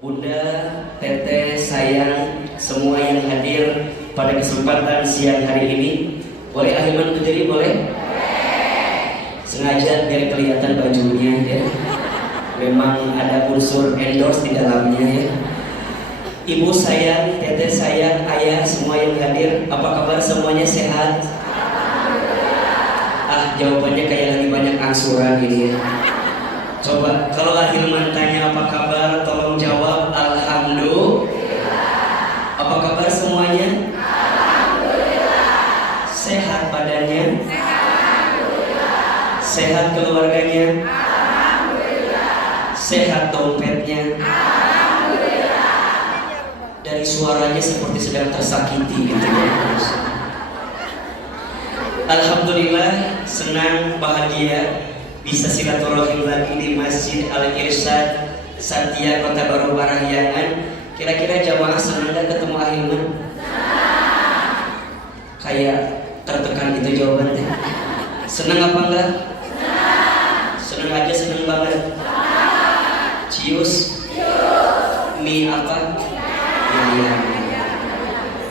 Bunda, Teteh, sayang, semua yang hadir pada kesempatan siang hari ini. Boleh Ahilman berdiri, boleh? Sengaja biar kelihatan bajunya ya. Memang ada unsur endorse di dalamnya ya. Ibu sayang, Teteh sayang, ayah, semua yang hadir, apa kabar semuanya sehat? Ah, jawabannya kayak lagi banyak angsuran ini ya. Coba kalau Ahilman tanya apa kabar, tolong jawab alhamdulillah. Apa kabar semuanya? Alhamdulillah. Sehat badannya? Alhamdulillah. Sehat keluarganya? Alhamdulillah. Sehat dompetnya? Alhamdulillah. Dari suaranya seperti sedang tersakiti gitu ya. Alhamdulillah, senang, bahagia bisa silaturahim lagi di Masjid Al-Irsyad Satya Kota Baru Parahyangan. Kira-kira jamaah senang gak ketemu Ahilman? Kayak tertekan itu jawabannya. Senang apa enggak? Senang aja, senang banget. Cius? Mie apa? Iya.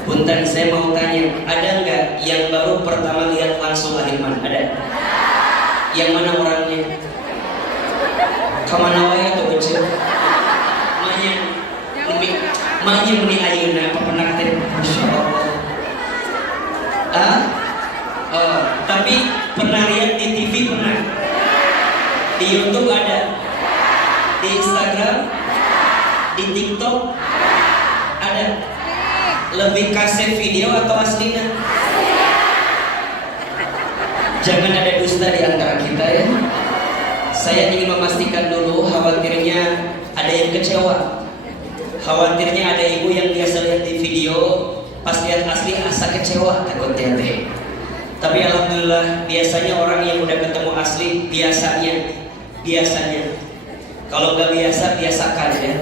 Buntan, saya mau tanya, ada nggak yang baru pertama lihat langsung Ahilman? Ada? Yang mana orangnya? Kamana wae atau ucap? Mahnya meni ayeuna apa pernah teh? Insyaallah. Oh, tapi pernah lihat di TV pernah? Di YouTube ada? Di Instagram? Di TikTok? Ada? Lebih kaset video atau aslinya? Jangan ada dusta di antara kita ya. Saya ingin memastikan dulu, khawatirnya ada yang kecewa. Khawatirnya ada ibu yang biasa lihat di video, pas lihat asli asa kecewa, takutnya teh. Tapi alhamdulillah, biasanya orang yang udah ketemu asli, biasanya kalau nggak biasa, biasakan ya.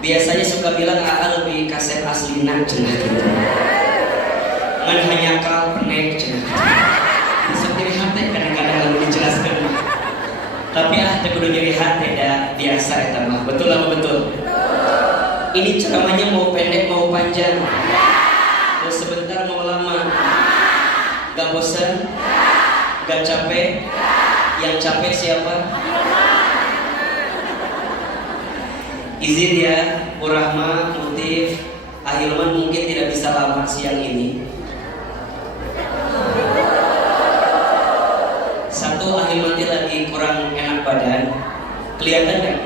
Biasanya suka bilang lebih kaset asli nak cenah gitu. Man hanya kal penek cenah. Nyeri hati kadang-kadang lalu dijelaskan. Tapi teh kudu nyeri hati dah biasa eta mah. Betul apa betul? Ini ceramahnya mau pendek mau panjang? Mau sebentar mau lama? Gak bosan? Gak capek? Yang capek siapa? Izin ya, Urahma, Mutif, Ahilman mungkin tidak bisa lama siang ini. Satu, Ahilman lagi kurang enak badan. Kelihatan nggak?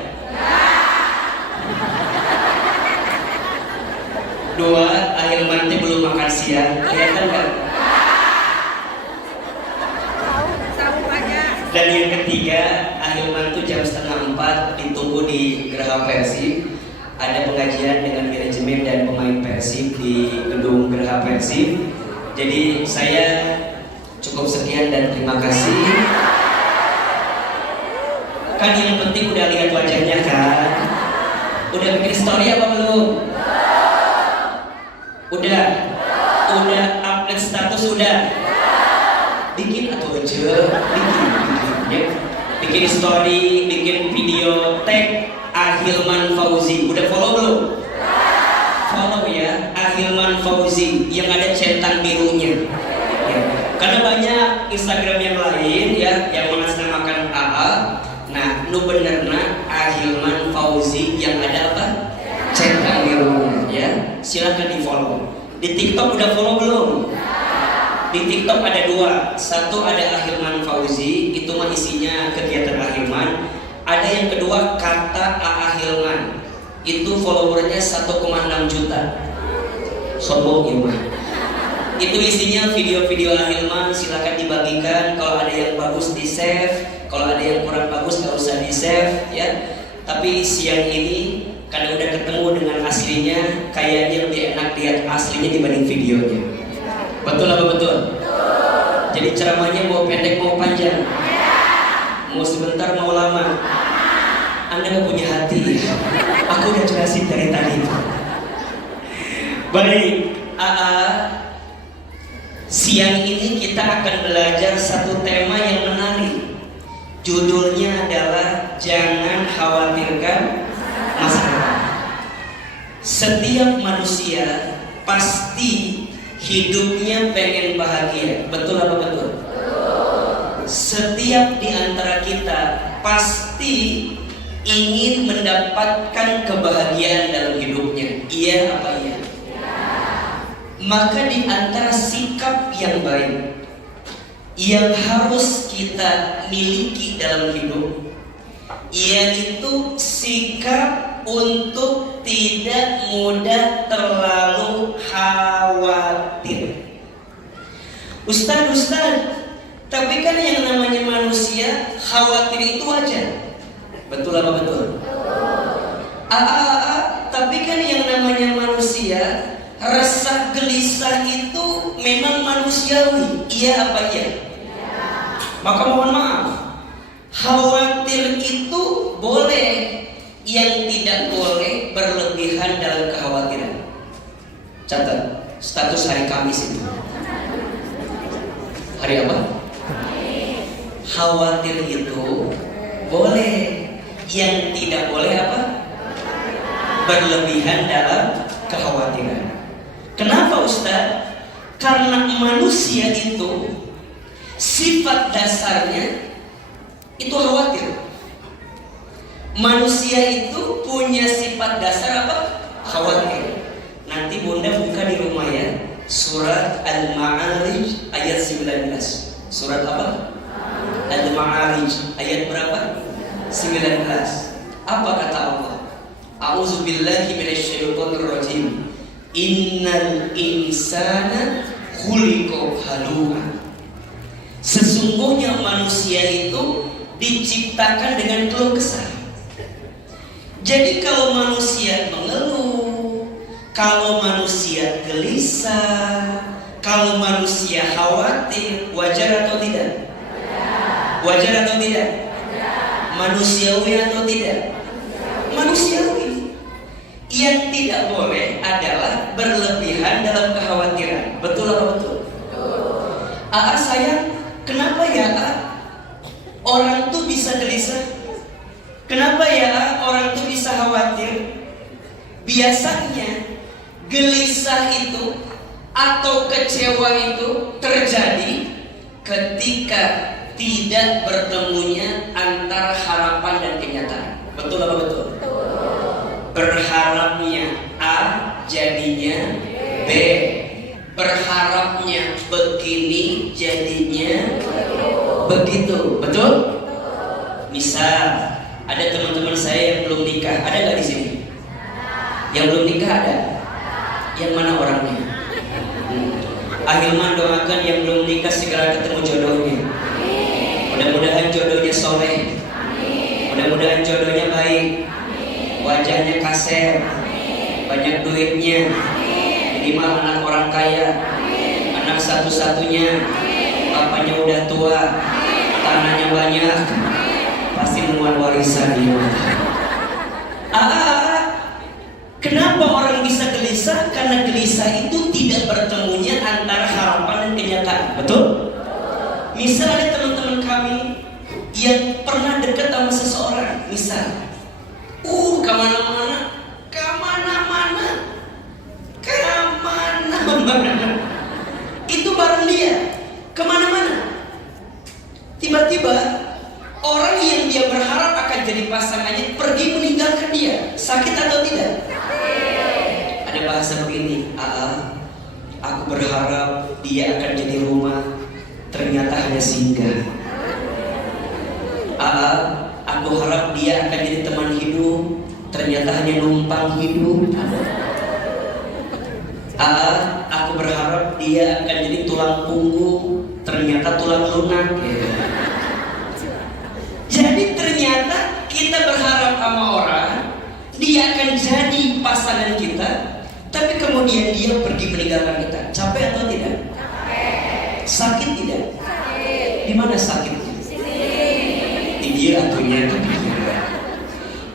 Dua, Ahilman belum makan siang. Kelihatan nggak? Dan yang ketiga, Ahilman jam 3:30 ditunggu di Geraha Persib. Ada pengajian dengan manajemen dan pemain Persib di gedung Geraha Persib. Jadi saya cukup sekian dan terima kasih. Kan yang penting udah lihat wajahnya kan? Udah bikin story apa belum? Udah update status udah? Bikin atau aja? Bikin ya. Bikin story, bikin video, tag Ahilman Fauzi. Udah follow belum? Follow ya, Ahilman Fauzi yang ada centang birunya. Ya. Karena banyak Instagram yang lain ya yang mengatasnamakan AA. Nah, nu benerna Ahilman Fauzi yang ada apa? Centang birunya ya. Silakan di follow. Di TikTok udah follow belum? Di TikTok ada dua. Satu ada Ahilman Fauzi, itu mah isinya kegiatan Ahilman. Ada yang kedua kata Ahilman. Itu followernya 1,6 juta. Sombong ya mah. Itu isinya video-video Ahilman, silakan dibagikan. Kalau ada yang bagus di save, kalau ada yang kurang bagus nggak usah di save ya. Tapi siang ini karena udah ketemu dengan aslinya, kayaknya lebih enak lihat aslinya dibanding videonya. Betul apa betul? Jadi ceramahnya mau pendek mau panjang? Mau sebentar mau lama? Anda gak punya hati ya? Aku udah jelasin dari tadi. Baik, siang ini kita akan belajar satu tema yang menarik. Judulnya adalah jangan khawatirkan masalah. Setiap manusia pasti hidupnya pengen bahagia. Betul apa betul? Setiap di antara kita pasti ingin mendapatkan kebahagiaan dalam hidupnya. Iya apa iya? Maka di antara sikap yang baik yang harus kita miliki dalam hidup, yaitu sikap untuk tidak mudah terlalu khawatir. Ustaz, tapi kan yang namanya manusia khawatir itu wajar. Betul apa betul? Tapi kan yang namanya manusia resah gelisah itu memang manusiawi. Iya apa iya? Maka mohon maaf, khawatir itu boleh, yang tidak boleh berlebihan dalam kekhawatiran. Catat status hari Kamis itu. Hari apa? Khawatir itu boleh, yang tidak boleh apa? Berlebihan dalam kekhawatiran. Kenapa Ustaz? Karena manusia itu sifat dasarnya itu khawatir. Manusia itu punya sifat dasar apa? Khawatir. Nanti Bunda buka di rumah ya, surat Al-Ma'arij ayat 19. Surat apa? Al-Ma'arij ayat berapa? 19. Apa kata Allah? A'udzubillahi minasyaitonirrajim. Innal insana khuliqa halu'a. Sesungguhnya manusia itu diciptakan dengan keluh kesah. Jadi kalau manusia mengeluh, kalau manusia gelisah, kalau manusia khawatir, wajar atau tidak? Wajar atau tidak? Manusiawi atau tidak? Manusiawi. Yang tidak boleh adalah berlebihan dalam kekhawatiran. Betul atau betul? Sayang, kenapa ya orang tuh bisa gelisah? Kenapa ya orang tuh bisa khawatir? Biasanya gelisah itu atau kecewa itu terjadi ketika tidak bertemunya antara harapan dan kenyataan. Betul apa betul? Berharapnya A, jadinya B. Berharapnya begini, jadinya begitu. Betul? Misal ada teman-teman saya yang belum nikah. Ada nggak di sini? Yang belum nikah ada? Yang mana orangnya? Ahilman doakan yang belum nikah segera ketemu jodohnya. Mudah-mudahan jodohnya soleh. Mudah-mudahan jodohnya baik. Wajahnya kasar, banyak duitnya, minimal anak orang kaya, anak satu-satunya, bapaknya udah tua, tanahnya banyak, pasti muat warisan dia. Kenapa orang bisa gelisah? Karena gelisah itu tidak bertemunya antara harapan dan kenyataan. Betul? Misal ada teman-teman kami yang pernah dekat sama seseorang, misal kemana-mana, itu bareng dia, kemana-mana. Tiba-tiba orang yang dia berharap akan jadi pasangannya pergi meninggalkan dia. Sakit atau tidak? Ada bahasa begini, aku berharap dia akan jadi rumah, ternyata hanya singgah. Aku harap dia akan jadi teman hidup, ternyata hanya numpang hidup. Aku berharap dia akan jadi tulang punggung, ternyata tulang lunak. Jadi ternyata kita berharap sama orang, dia akan jadi pasangan kita, tapi kemudian dia pergi meninggalkan kita. Capek atau tidak? Sakit tidak? Di mana sakitnya? Dia atunya kepikiran.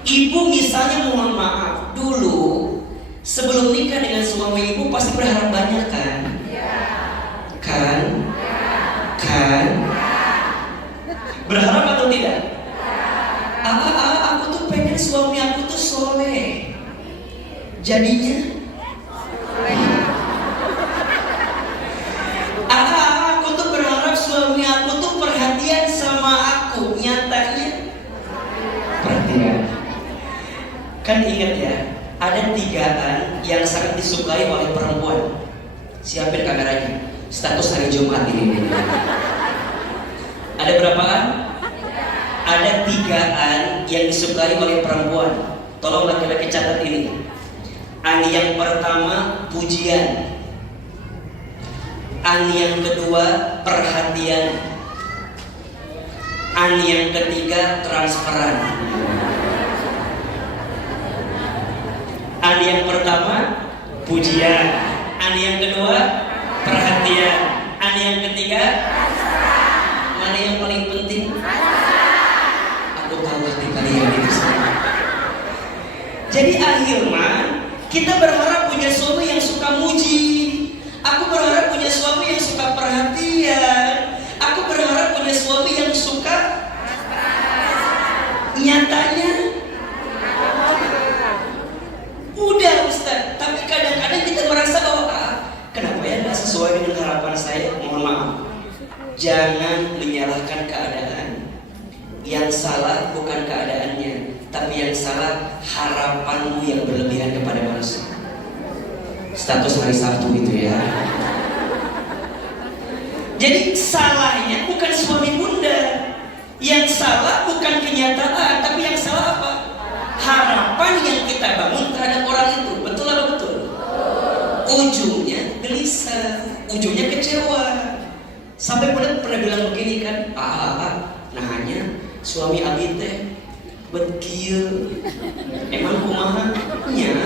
Ibu misalnya, mohon maaf, dulu sebelum nikah dengan suami ibu pasti berharap banyak kan? Kan? Berharap atau tidak? Aku tuh pengen suami aku tuh soleh. jadinya aku tuh berharap suami aku tuh perhatian sama aku, nyatanya perhatian. Kan ingat ya, ada 3an yang sangat disukai oleh perempuan. Siapin kameranya, status hari Jumat ini. Ada berapaan? Ada 3an yang disukai oleh perempuan. Tolong laki-laki catat ini. An yang pertama pujian. An yang kedua perhatian. An yang ketiga transferan. An yang pertama pujian. An yang kedua perhatian. An yang ketiga mana yang paling penting? Aku tahu hati kalian itu semua. Jadi akhirnya kita berharap punya suami yang suka muji. Aku berharap punya suami yang suka perhatian. Aku berharap punya suami yang suka. Nyatanya udah Ustaz, tapi kadang-kadang kita merasa bahwa kenapa ya nggak sesuai dengan harapan saya. Mohon maaf, jangan menyalahkan keadaan. Yang salah bukan keadaannya, tapi yang salah harapanmu yang berlebihan kepada manusia. Status hari Sabtu itu ya. Jadi salahnya bukan suami bunda. Yang salah bukan kenyataan, tapi yang salah apa? Harapan yang kita bangun terhadap orang itu. Betul apa betul? Ujungnya gelisah, ujungnya kecewa. Sampai pernah bilang begini kan, nahanya suami abi teh bekieu. Emang kumaha nya?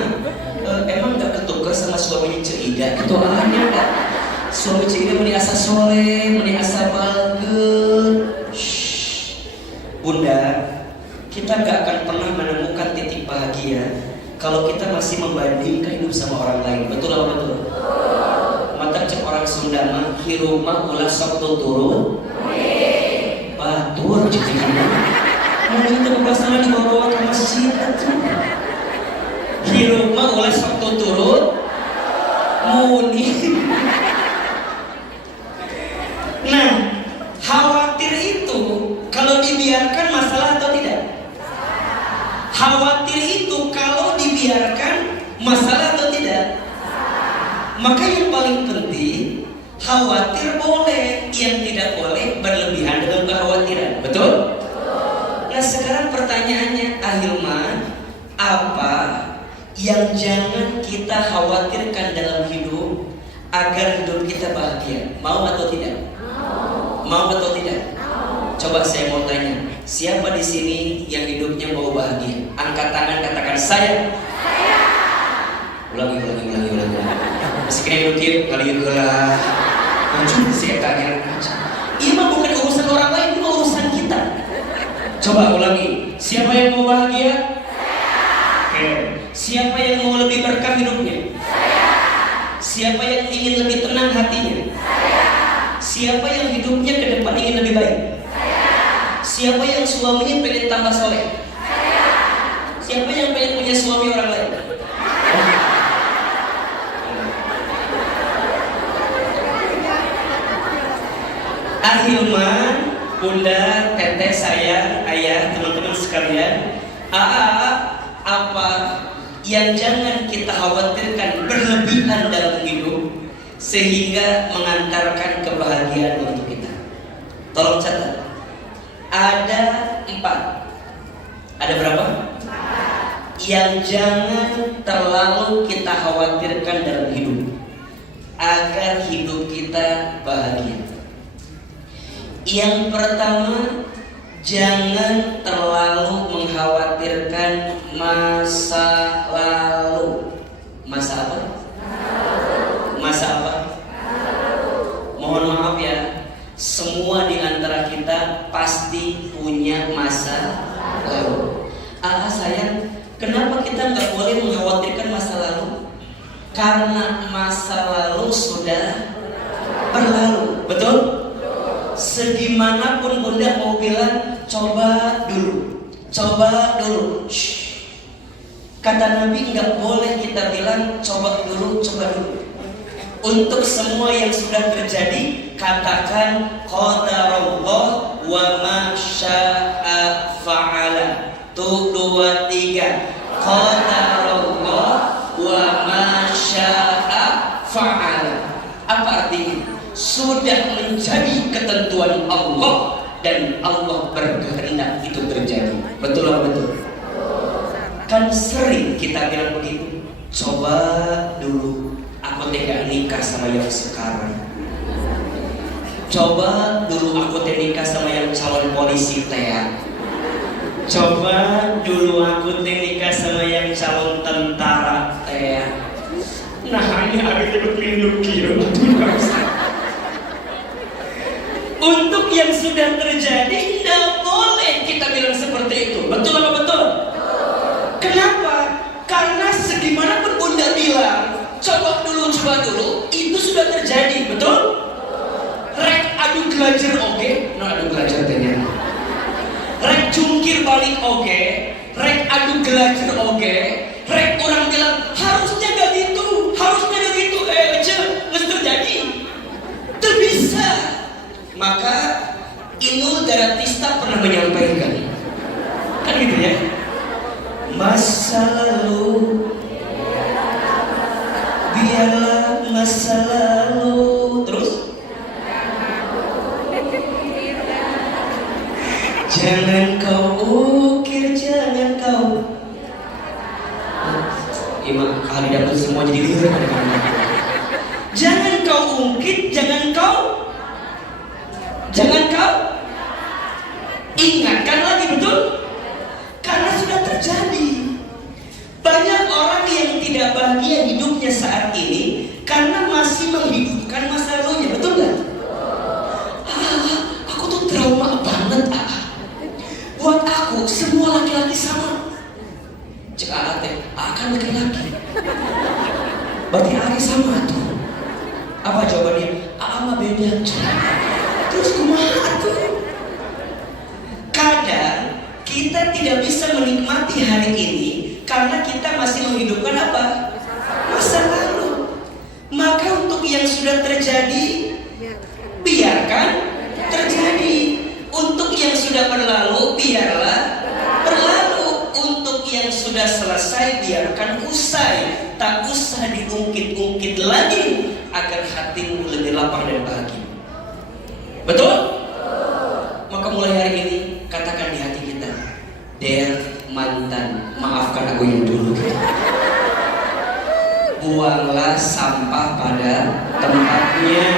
Emang gak ketukar sama suaminya Ceida? Itu aneh gak? Suami Ceida meni asa soleh, meni asa balgeun. Bunda, kita gak akan pernah menemukan titik bahagia kalau kita masih membandingkan hidup sama orang lain. Betul apa betul? Mata cek orang Sunda mah hirup mah ulah sok tuturun. Batur jadi gimana? Mau itu bahasanya dibawa ke masjid tuh. Hirup mah ulah sok tuturun. Muni. Nah, khawatir itu kalau dibiarkan masalah atau tidak? Khawatir itu kalau dibiarkan masalah atau tidak? Maka yang paling penting, khawatir boleh, yang tidak boleh berlebihan dengan kekhawatiran. Betul? Nah sekarang pertanyaannya, Ahilman, apa yang jangan kita khawatirkan dalam hidup agar hidup kita bahagia? Mau atau tidak? Mau atau tidak? Coba saya mau tanya, siapa di sini yang hidupnya mau bahagia? Angkat tangan, katakan saya. Ulangi. Masih kena hidup kali itu lah. Muncul saya tanya. Ini mah bukan urusan orang lain, ini urusan kita. Coba ulangi. Siapa yang mau bahagia? Oke. Siapa yang mau lebih berkah hidupnya? Siapa yang ingin lebih tenang hatinya? Siapa yang hidupnya ke depan ingin lebih baik? Siapa yang suaminya pengen tambah soleh? Siapa yang pengen punya suami orang lain? Ahilman, bunda, teteh, sayang, ayah, teman-teman sekalian, apa yang jangan kita khawatirkan berlebihan dalam hidup sehingga mengantarkan kebahagiaan untuk kita? Tolong catat. Ada 4. Ada berapa? 4. Yang jangan terlalu kita khawatirkan dalam hidup agar hidup kita bahagia. Yang pertama, jangan terlalu mengkhawatirkan masa lalu. Masa apa? Masa apa? Mohon maaf ya, semua di antara kita pasti punya masa lalu. Sayang, kenapa kita nggak boleh mengkhawatirkan masa lalu? Karena masa lalu sudah berlalu, betul? Segimanapun bunda mau bilang, coba dulu. Shh. Kata Nabi, nggak boleh kita bilang coba dulu, coba dulu. Untuk semua yang sudah terjadi, katakan qadarullah wa ma syaa fa'ala. Tuh, 2, 3. Qadarullah wa ma syaa fa'ala. Apa artinya? Sudah menjadi ketentuan Allah dan Allah berkehendak itu terjadi. Betul atau betul? Kan sering kita bilang begitu. Coba dulu, aku tidak nikah sama yang sekarang. Coba dulu aku nikah sama yang calon polisi teh. Coba dulu aku nikah sama yang calon tentara teh. Nah ini agak berlindung kira. Untuk yang sudah terjadi, tidak boleh kita bilang seperti itu. Betul apa betul? Kenapa? Karena segimanapun Bunda bilang coba dulu, itu sudah terjadi, betul? Rek adu gelajar oke, no adu gelajar ternyata. Rek jungkir balik oke, rek adu gelajar oke, rek orang bilang harusnya gak gitu, harus terjadi. Itu bisa. Maka Inul Daratista pernah menyampaikan, kan gitu ya. Masa lalu biarlah masa lalu. Terus jangan kau ukir, jangan kau Imam ahli dapur semua jadi liur. Jangan kau ungkit, jangan kau ingatkan lagi, betul? Karena sudah terjadi. Banyak orang yang tidak bahagia hidupnya saat ini karena masih menghidupkan masa lalunya, betul nggak? Aku tuh trauma banget. Buat aku semua laki-laki sama. Cek akan laki-laki. Berarti Ari sama tuh. Apa jawabannya? Mah beda. Terus kumaha tuh? Kadang kita tidak bisa menikmati hari ini karena kita masih menghidupkan apa? Masa lalu. Maka untuk yang sudah terjadi, biarkan terjadi. Untuk yang sudah berlalu, biarlah berlalu. Untuk yang sudah selesai, biarkan usai. Tak usah diungkit-ungkit lagi agar hatimu lebih lapang dan bahagia. Betul? Maka mulai hari ini katakan di hati kita, Der mantan, maafkan aku yang dulu. Buanglah sampah pada tempatnya.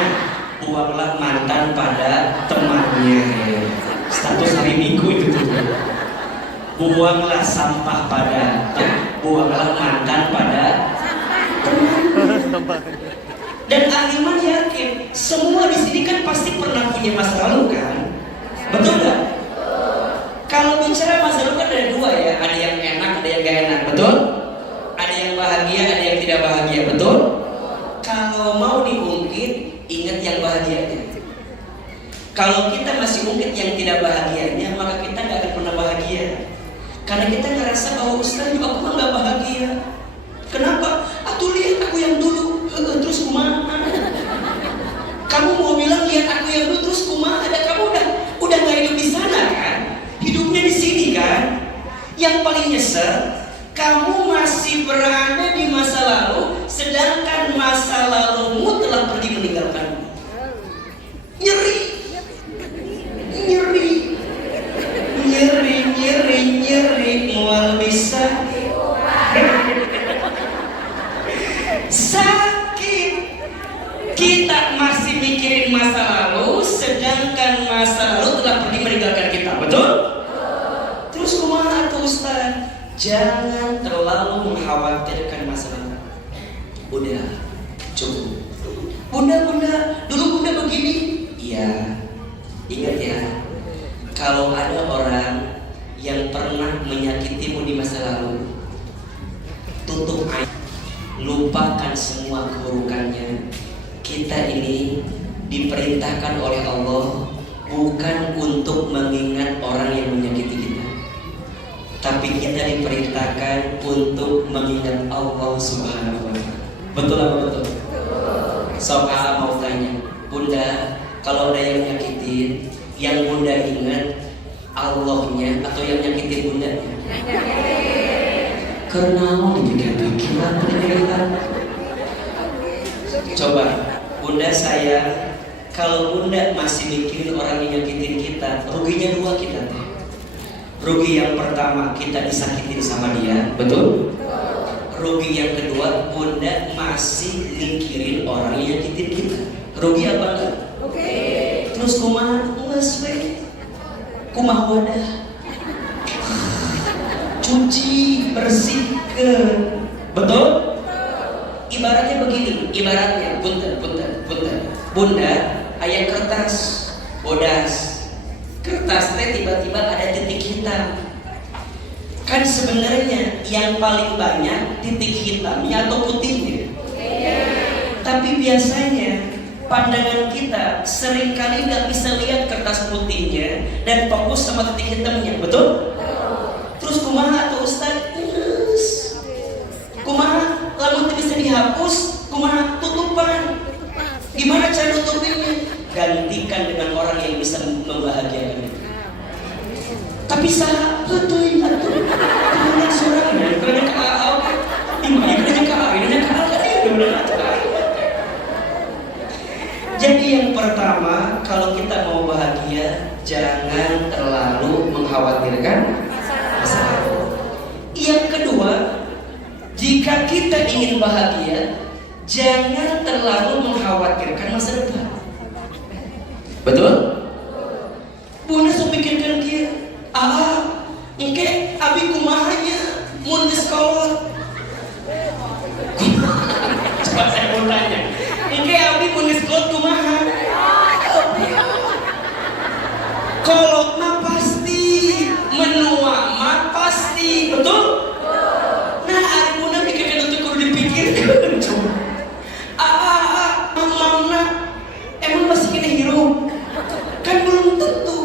Buanglah mantan pada temannya. Status hari Minggu itu tuh. Buanglah sampah pada buanglah mantan pada temannya. Dan Ahilman yakin semua di sini kan pasti pernah punya masa lalu kan? Betul nggak? Kalau bicara masa lalu kan ada dua ya, ada yang enak, ada yang gak enak, betul? Ada yang bahagia, ada yang tidak bahagia, betul? Kalau mau diungkit, ingat yang bahagianya. Kalau kita masih ungkit yang tidak bahagianya, maka kita gak akan pernah bahagia. Karena kita ngerasa bahwa Ustaz juga aku mah gak bahagia. Kenapa? Atuh lihat aku yang dulu, terus kumaha? Kamu mau bilang lihat aku yang dulu terus kumaha? Ada kamu udah gak hidup di sana kan? Hidupnya di sini kan? Yang paling nyesel, kamu masih berada di masa lalu, sedangkan masa lalumu telah pergi meninggalkanmu. Nyeri, nyeri, nyeri, nyeri, nyeri, mual bisa. Sakit. Kita masih mikirin masa lalu, sedangkan masa lalu telah pergi meninggalkan kita, betul? Terus kumaha tuh Ustaz? Jangan terlalu mengkhawatirkan masa lalu. Udah, cukup. Bunda, dulu Bunda begini. Iya, ingat ya. Kalau ada orang yang pernah menyakitimu di masa lalu, tutup air, lupakan semua keburukannya. Kita ini diperintahkan oleh Allah bukan untuk mengingat orang yang menyakiti kita, tapi kita diperintahkan untuk mengingat Allah Subhanahu wa Ta'ala. Betul apa betul? Soal mau tanya, Bunda, kalau ada yang nyakitin, yang Bunda ingat Allahnya atau yang nyakitin Bundanya? Karena mau dipikir-pikir. Coba, Bunda saya, kalau Bunda masih mikirin orang yang nyakitin kita, ruginya dua kita teh. Rugi yang pertama, kita disakitin sama dia, betul? Rugi yang kedua, Bunda masih mikirin orang yang nyakitin kita. Rugi apa enggak? Oke. Terus kumaha? Nges we. Kumaha wadah? Cuci, bersihkan. Betul? Ibaratnya begini, ibaratnya punten. Bunda, aya kertas, bodas. Kertas teh tiba-tiba ada titik hitam. Kan sebenarnya yang paling banyak titik hitamnya atau putihnya. Tapi biasanya pandangan kita seringkali nggak bisa lihat kertas putihnya dan fokus sama titik hitamnya, betul? Terus kumaha tuh Ustaz? Kumaha? Lamun bisa dihapus, kumaha tutupan? Gimana cara nutupinnya? Gantikan dengan orang yang bisa membahagiakan itu. Tapi salah betul ya tuh. Kemudian seorangnya kerana KAA, dimana kerana KAA, kerana KAA. Jadi yang pertama, kalau kita mau bahagia, jangan terlalu mengkhawatirkan masalah. Yang kedua, jika kita ingin bahagia, jangan terlalu mengkhawatirkan masa depan. Betul? Bunda sok pikirkan dia. Engke abi kumahanya mun geus kolot. Coba saya mau tanya. Engke abi mun geus kolot kumaha? Kolot mah pasti, menua mah pasti, betul? Nah, ari bunda pikirkan itu kudu dipikirkan. Mamna emang masih kena hirup? Kan belum tentu.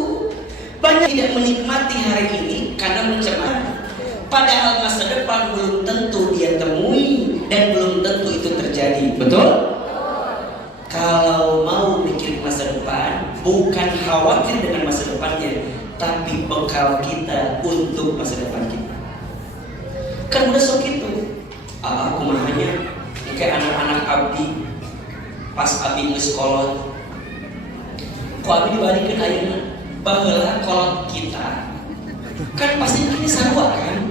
Banyak tidak menikmati hari ini karena mencemar. Padahal masa depan belum tentu dia temui dan belum tentu itu terjadi. Betul? Kalau mau mikir masa depan, bukan khawatir dengan masa depannya, tapi bekal kita untuk masa depan kita. Kan udah sok itu. Aku mahanya kayak anak-anak abdi pas abdi geus kolot. Kok abdi dibalikin ayeuna? Baheula kolot kita kan pasti ini sarua kan.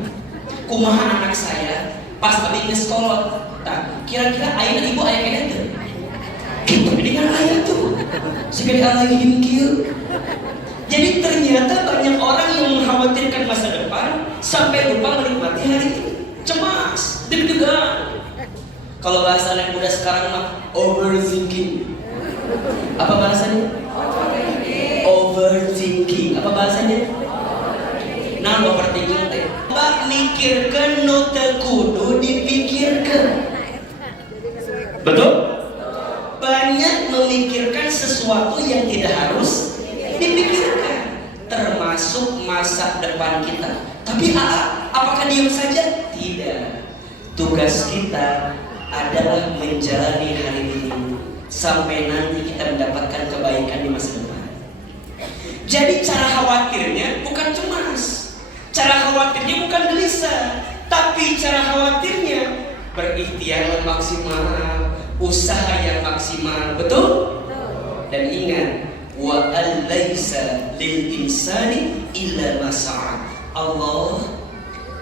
Kumaha anak saya pas abdi geus kolot. Tah, kira-kira ayeuna ibu aya kene teu? Kitu dengan aya tuh. Sikali alaihin kieu. Jadi ternyata banyak orang yang mengkhawatirkan masa depan sampai lupa menikmati hari ini. Cemas, deg-degan. Kalau bahasa anak muda sekarang mah overthinking. Apa bahasanya? Overthinking. Apa bahasanya? Nah, overthinking teh. Mbak mikirkan nu teu kudu dipikirkan. Betul? Banyak memikirkan sesuatu yang tidak harus dipikirkan, termasuk masa depan kita. Tapi apakah diam saja? Tidak. Tugas kita adalah menjalani hari ini sampai nanti kita mendapatkan kebaikan di masa depan. Jadi cara khawatirnya bukan cemas, cara khawatirnya bukan gelisah, tapi cara khawatirnya berikhtiar maksimal, usaha yang maksimal, betul? Dan ingat, wa alaisa lil insani illa ma sa'a. Allah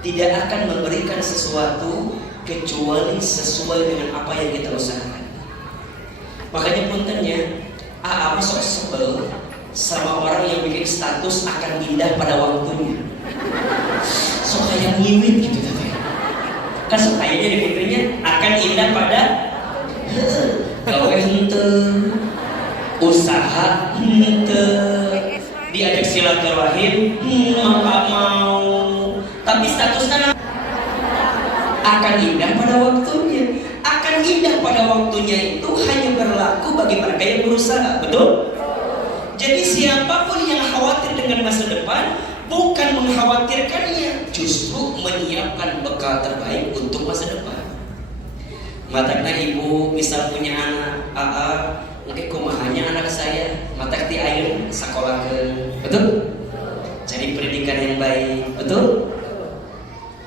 tidak akan memberikan sesuatu kecuali sesuai dengan apa yang kita usahakan. Makanya puntennya, apa sok sebel sama orang yang bikin status akan indah pada waktunya. Sok kayak ngiwit gitu tadi. Kan sok kayaknya dipikirnya akan indah pada gawe henteu, usaha henteu, diajak silaturahim maka mau, tapi statusnya akan indah pada waktunya. Akan indah pada waktunya itu hanya berlaku bagi mereka yang berusaha, betul? Jadi siapapun yang khawatir dengan masa depan bukan mengkhawatirkannya, justru menyiapkan bekal terbaik untuk masa depan. Matakna ibu misal punya anak, mungkin kumahanya anak saya, matak ti ayun sekolah ke, betul? Cari pendidikan yang baik, betul?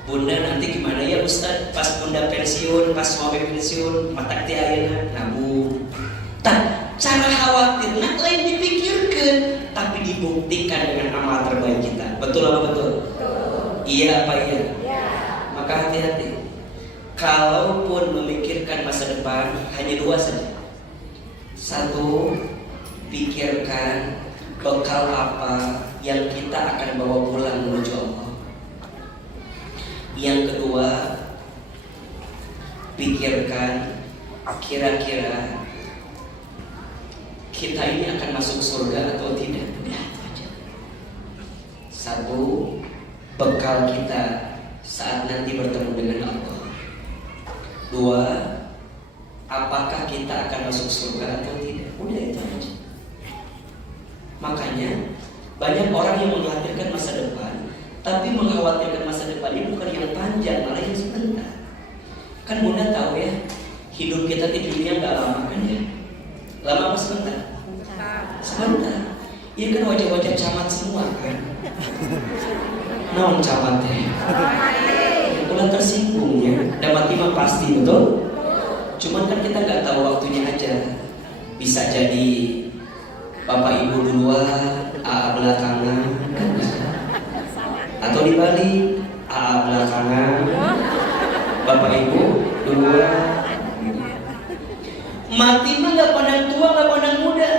Bunda nanti gimana ya Ustaz? Pas bunda pensiun, pas mau pensiun, matak ti ayun nabung. Cara khawatir, lain dipikirkan, tapi dibuktikan dengan amal terbaik kita. Betul apa betul? Iya apa iya? Maka hati-hati. Kalaupun memikirkan masa depan, hanya dua saja. Satu, pikirkan bekal apa yang kita akan bawa pulang menuju Allah. Yang kedua, pikirkan kira-kira kita ini akan masuk surga atau tidak. Satu, bekal kita saat nanti bertemu dengan Allah. Dua, apakah kita akan masuk surga atau tidak. Udah itu aja. Makanya banyak orang yang mengkhawatirkan masa depan, tapi mengkhawatirkan masa depannya bukan yang panjang, malah yang sebentar. Kan Bunda tahu ya, hidup kita di dunia gak lama kan ya. Lama apa sebentar? Sebentar. Iya kan wajah-wajah camat semua kan. Naon camat ya? Udah tersinggung ya. Dan mati mah pasti, betul? Cuman kan kita nggak tahu waktunya aja. Bisa jadi bapak ibu duluan, AA belakangan, kan bisa. Atau dibalik, AA belakangan, bapak ibu duluan. Mati mah nggak pandang tua, nggak pandang muda.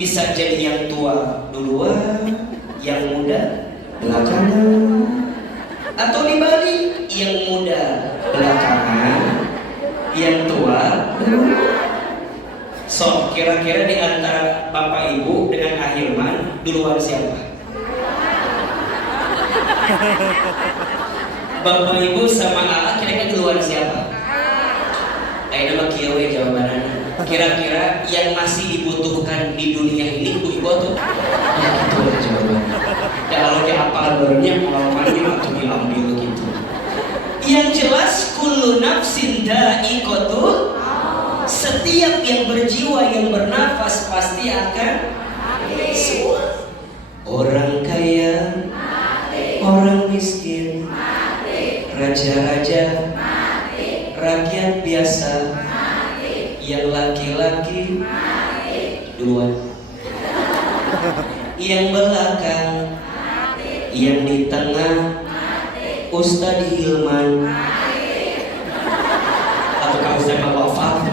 Bisa jadi yang tua duluan, yang muda belakangan. Atau dibalik, yang muda belakangan, yang tua duluan. So, kira-kira di antara bapak ibu dengan Ahilman duluan siapa? Bapak ibu sama AA kira-kira duluan siapa? Ayo nama kiawe jawabannya. Kira-kira yang masih dibutuhkan di dunia ini ibu tuh? Ya gitu lah jawabannya. Ya kalau dia apal barunya pengalamannya atau diambil gitu. Yang jelas kullu nafsin dha'iqatul. Setiap yang berjiwa, yang bernafas pasti akan mati. Orang kaya, mati. Orang miskin, mati. Raja-raja, mati. Rakyat biasa, mati. Yang laki-laki, mati. Dua. Yang belakang, mati. Yang di tengah, mati. Ustadz Hilman, mati. Atau kalau saya mau wafat,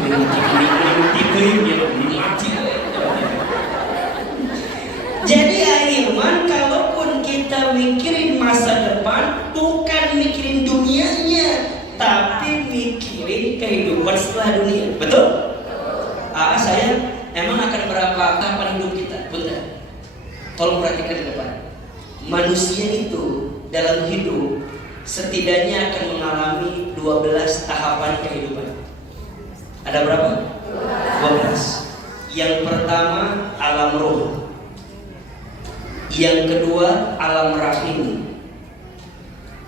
jadi Ahilman, kalaupun kita mikirin masa depan, bukan mikirin dunianya, tapi mikirin kehidupan setelah dunia. Betul? Saya emang akan berapa tahapan hidup kita? Bentar. Tolong perhatikan ke depan. Manusia itu dalam hidup setidaknya akan mengalami 12 tahapan kehidupan. Ada berapa? 12. Yang pertama alam roh. Yang kedua alam rahim.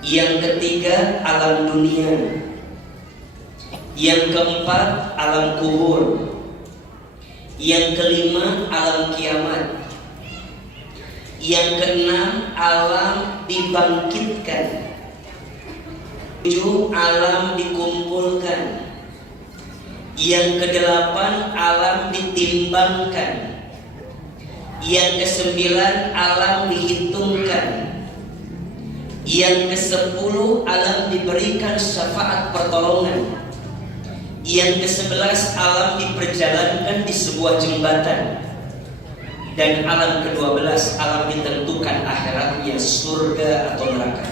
Yang ketiga alam dunia. Yang keempat alam kubur. Yang kelima alam kiamat. Yang keenam alam dibangkitkan. 7 alam dikumpulkan. Yang kedelapan alam ditimbangkan. Yang kesembilan alam dihitungkan. Yang kesepuluh alam diberikan syafaat pertolongan. Yang ke-11 alam diperjalankan di sebuah jembatan. Dan alam ke-12 alam ditentukan akhiratnya surga atau neraka.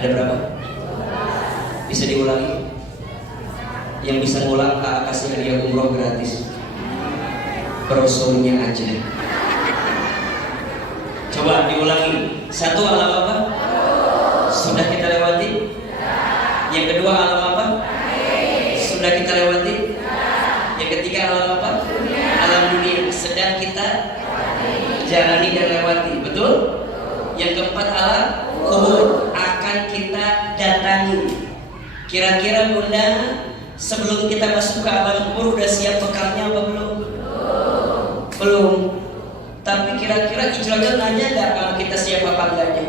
Ada berapa? Bisa diulangi? Yang bisa ngulang kasih hadiah umroh gratis. Brosurnya aja. Coba diulangi. Satu alam apa? Sudah kita lewati? Yang kedua alam apa? Sudah kita lewati? Yang ketiga alam apa? Alam dunia. Sedang kita jalani dan lewati. Betul? Yang keempat alam kubur akan kita datangi. Kira-kira Bunda, sebelum kita masuk ke alam kubur udah siap bekalnya apa belum? Belum. Tapi kira-kira Ijroil nanya nggak kalau kita siap apa enggaknya?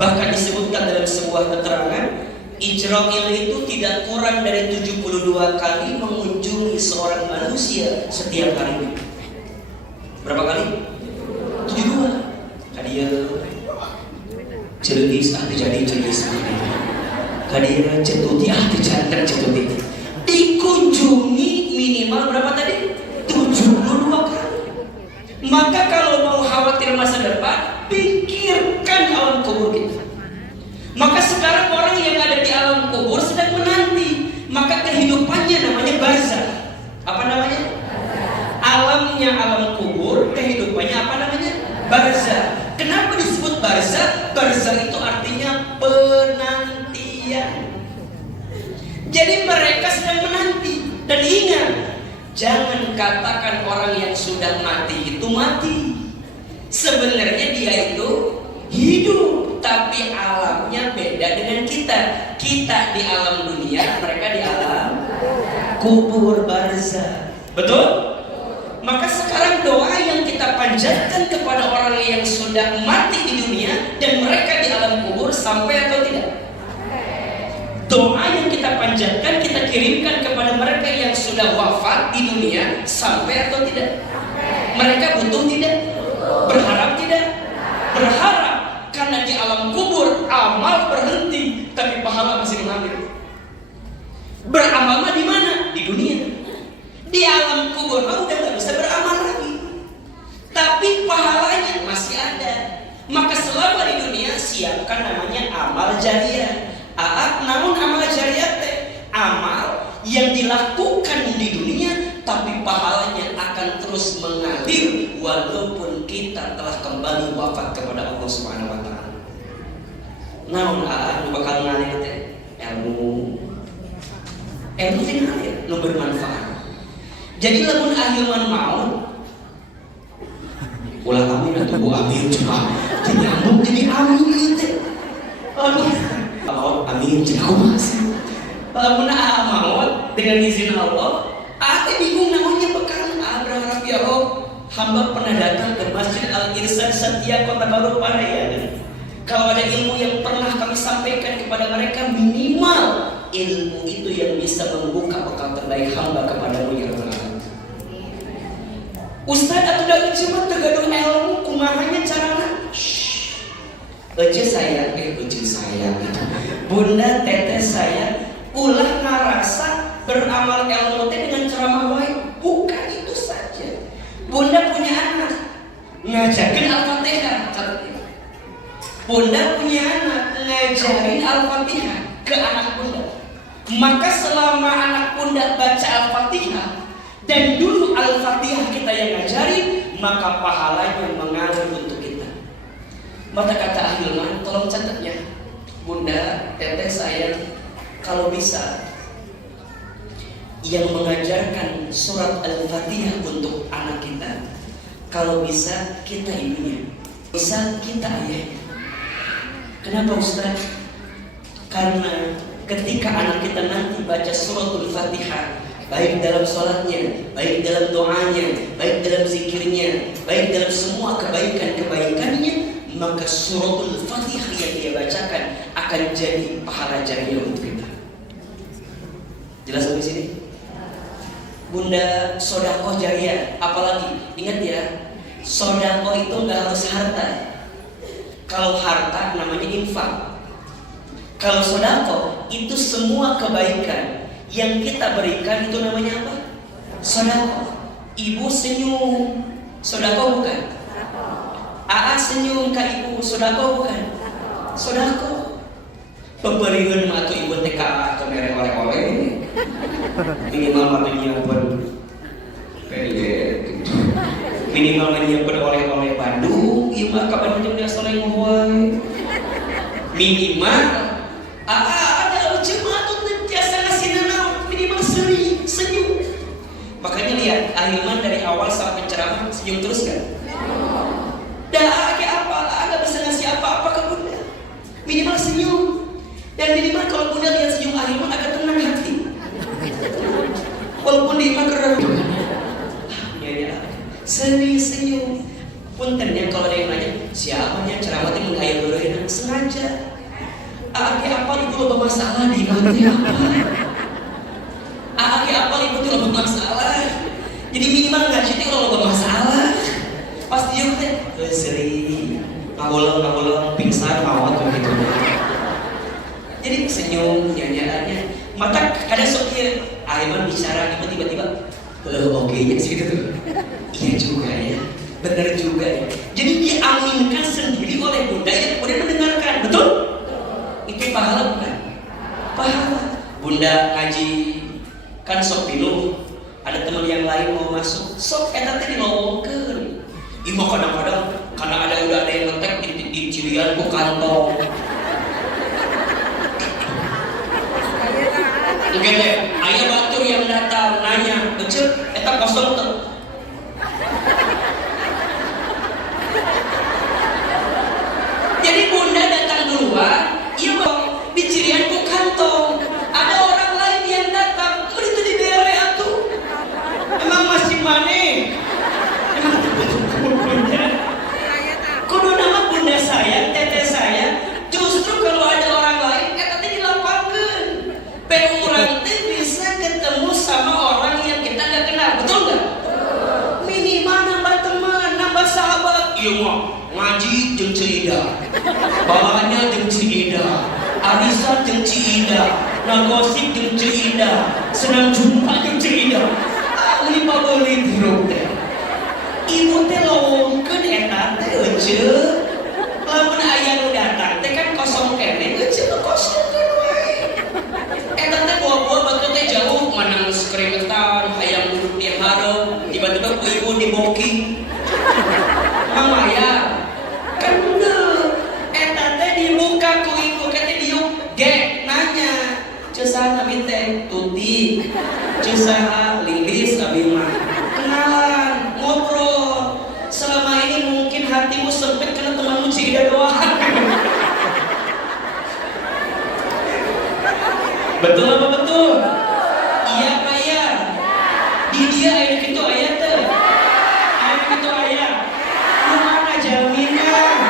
Bahkan disebutkan dalam sebuah keterangan, Ijroil itu tidak kurang dari 72 kali mengunjungi seorang manusia setiap harinya. Berapa kali? 72. Kadia celutis atau jadi celutis. Kadia cetuti atau jantan cetuti. Dikunjungi minimal berapa tadi? 72 kali. Maka kalau mau khawatir masa depan, pikirkan alam kubur kita. Maka sekarang orang yang ada di alam kubur sedang menanti. Maka kehidupannya namanya barzakh. Apa namanya? Alamnya alam kubur, kehidupannya apa namanya? Barzakh. Kenapa disebut barzakh? Barzakh itu artinya penantian. Jadi mereka sedang menanti. Dan ingat, jangan katakan orang yang sudah mati itu mati. Sebenarnya dia itu hidup, tapi alamnya beda dengan kita. Kita di alam dunia, mereka di alam kubur barzakh. Betul? Maka sekarang doa yang kita panjatkan kepada orang yang sudah mati di dunia dan mereka di alam kubur, sampai atau tidak? Doa yang kita panjatkan, kita kirimkan kepada mereka yang sudah wafat di dunia, sampai atau tidak? Mereka butuh tidak? Berharap tidak? Berharap. Karena di alam kubur amal berhenti, tapi pahala masih mengalir. Beramal di mana? Di dunia. Di alam kubur udah nggak bisa beramal lagi, tapi pahalanya masih ada. Maka selama di dunia siapkan namanya amal jariyah. Namun amal jariyah teh amal yang dilakukan di dunia, tapi pahalanya akan terus mengalir walaupun kita telah kembali wafat kepada Allah Subhanahu Wa Taala. Namun bakal ngalir teh ilmu ngalir, nu bermanfaat. Jadi lamun ahilman maut, ulah amin atau bu amin cuma nyambung jadi amin gitu. Maut amin cina masih. Lamun maut dengan izin Allah, ate bingung namanya bekal. Berharap ya Allah, hamba pernah datang ke Masjid Al Irsyad Satya Kota Baru Parayan. Kalau ada ilmu yang pernah kami sampaikan kepada mereka, minimal ilmu itu yang bisa membuka bekal terbaik hamba kepadamu ya Rabbal Alamin. Ustaz atau dah cuma tergaduh ilmu kumahanya carana. Ece saya gitu. Bunda teteh saya ulah ngarasa beramal ilmu teh dengan ceramah wae. Bukan itu saja. Bunda punya anak, ngajarin Al-Fatihah. Bunda punya anak, ngajarin Al-Fatihah ke anak bunda. Maka selama anak bunda baca Al-Fatihah dan dulu Al-Fatihah kita yang ngajarin, maka pahalanya mengalir untuk kita. Maka kata ahilman, tolong catatnya, bunda, teteh sayang, kalau bisa yang mengajarkan surat Al-Fatihah untuk anak kita, kalau bisa kita ibunya, bisa kita ayahnya. Kenapa Ustaz? Karena ketika anak kita nanti baca suratul Fatihah, baik dalam sholatnya, baik dalam doanya, baik dalam zikirnya, baik dalam semua kebaikan-kebaikannya, maka suratul Fatihah yang dia bacakan akan jadi pahala jariyah untuk kita. Jelas sampai sini? Bunda, sodakoh jariyah. Apalagi, ingat ya, sodakoh itu nggak harus harta. Kalau harta namanya infak. Kalau sodakoh itu semua kebaikan yang kita berikan itu namanya apa? Sodakoh. Ibu senyum, sodakoh bukan? Aa senyum ke ibu, sodakoh bukan? Sodakoh. Pemberian atau ibu TKA ke merek oleh-oleh minimal menyiapkan minimal menyiapkan oleh-oleh Bandung, ibu kapan punya soleh ngomong minimal ada jemaat untuk biasa ngasih nanau minimal senyum. Makanya lihat ahilman dari awal sampai penceramah senyum terus kan? Dah kayak apa? Ada bisa ngasih minimal kalau bunda lihat senyum Ahilman agak tenang hati. Walaupun di imah kerap ya, senyum. Puntennya kalau ada yang nanya, siapanya ceramah yang menghayal dulu sengaja. Aki apa ibu lo bermasalah di kantor apa? Aki apa ibu tuh lo bermasalah? Jadi minimal ngaji itu lo bermasalah. Pasti juga teh sering ngawulang pingsan mawat gitu. Jadi senyum nyanyiannya. Mata kadang sok dia Ahilman bicara ibu tiba-tiba oke ya segitu tuh. Iya juga ya. Benar juga ya. Jadi diaminkan sendiri oleh bunda yang kemudian mendengarkan, betul? Itu pahala bukan? Pahala. Bunda ngaji kan sok pilu. Ada teman yang lain mau masuk, sok eta teh dilowongkeun. Imah kadang-kadang karena udah ada yang ngetek di cirian ku kantong. Mungkin deh, ayah batur yang datang nanya, "Ece, eta kosong tuh?" Jadi bunda datang duluan, iya bang, di cirian ku kantong. Ada orang lain yang datang, itu di bere atuh. Emang masih mana? Emang bunda? Kudu nama bunda saya, teteh saya. Justru kalau ada orang lain, katanya dilapangkan. Orang teh bisa ketemu sama orang yang kita nggak kenal, betul nggak? Minimal nambah teman, nambah sahabat. Iya mah ngaji jeung Cida, bawaannya jeung Cida, arisan jeung Cida, nagosip jeung Cida, senang jumpa jeung Cida. Ini pabeulit hirup teh. Ibu teh lowongkeun eta teh euceuk. Lamun aya nu datang teh kan kosong keneh, euceuk kosongkeun wae. Eta teh bawa-bawa batu teh jauh manang keringetan, hayang duduk di hareup, tiba-tiba ku ibu diboki. Mama ya, kan bener. Eta teh dibuka ku ibu kata diuk, ge nanya. Ceusah abi teh Tuti, ceusah Lilis abi mah. Kenalan, ngobrol. Selama ini mungkin hatimu sempit karena temanmu Cida doang. Betul apa betul? Iya apa ya? Di dia ayat itu ayat tuh. Ayat itu ayat. Mana jaminan?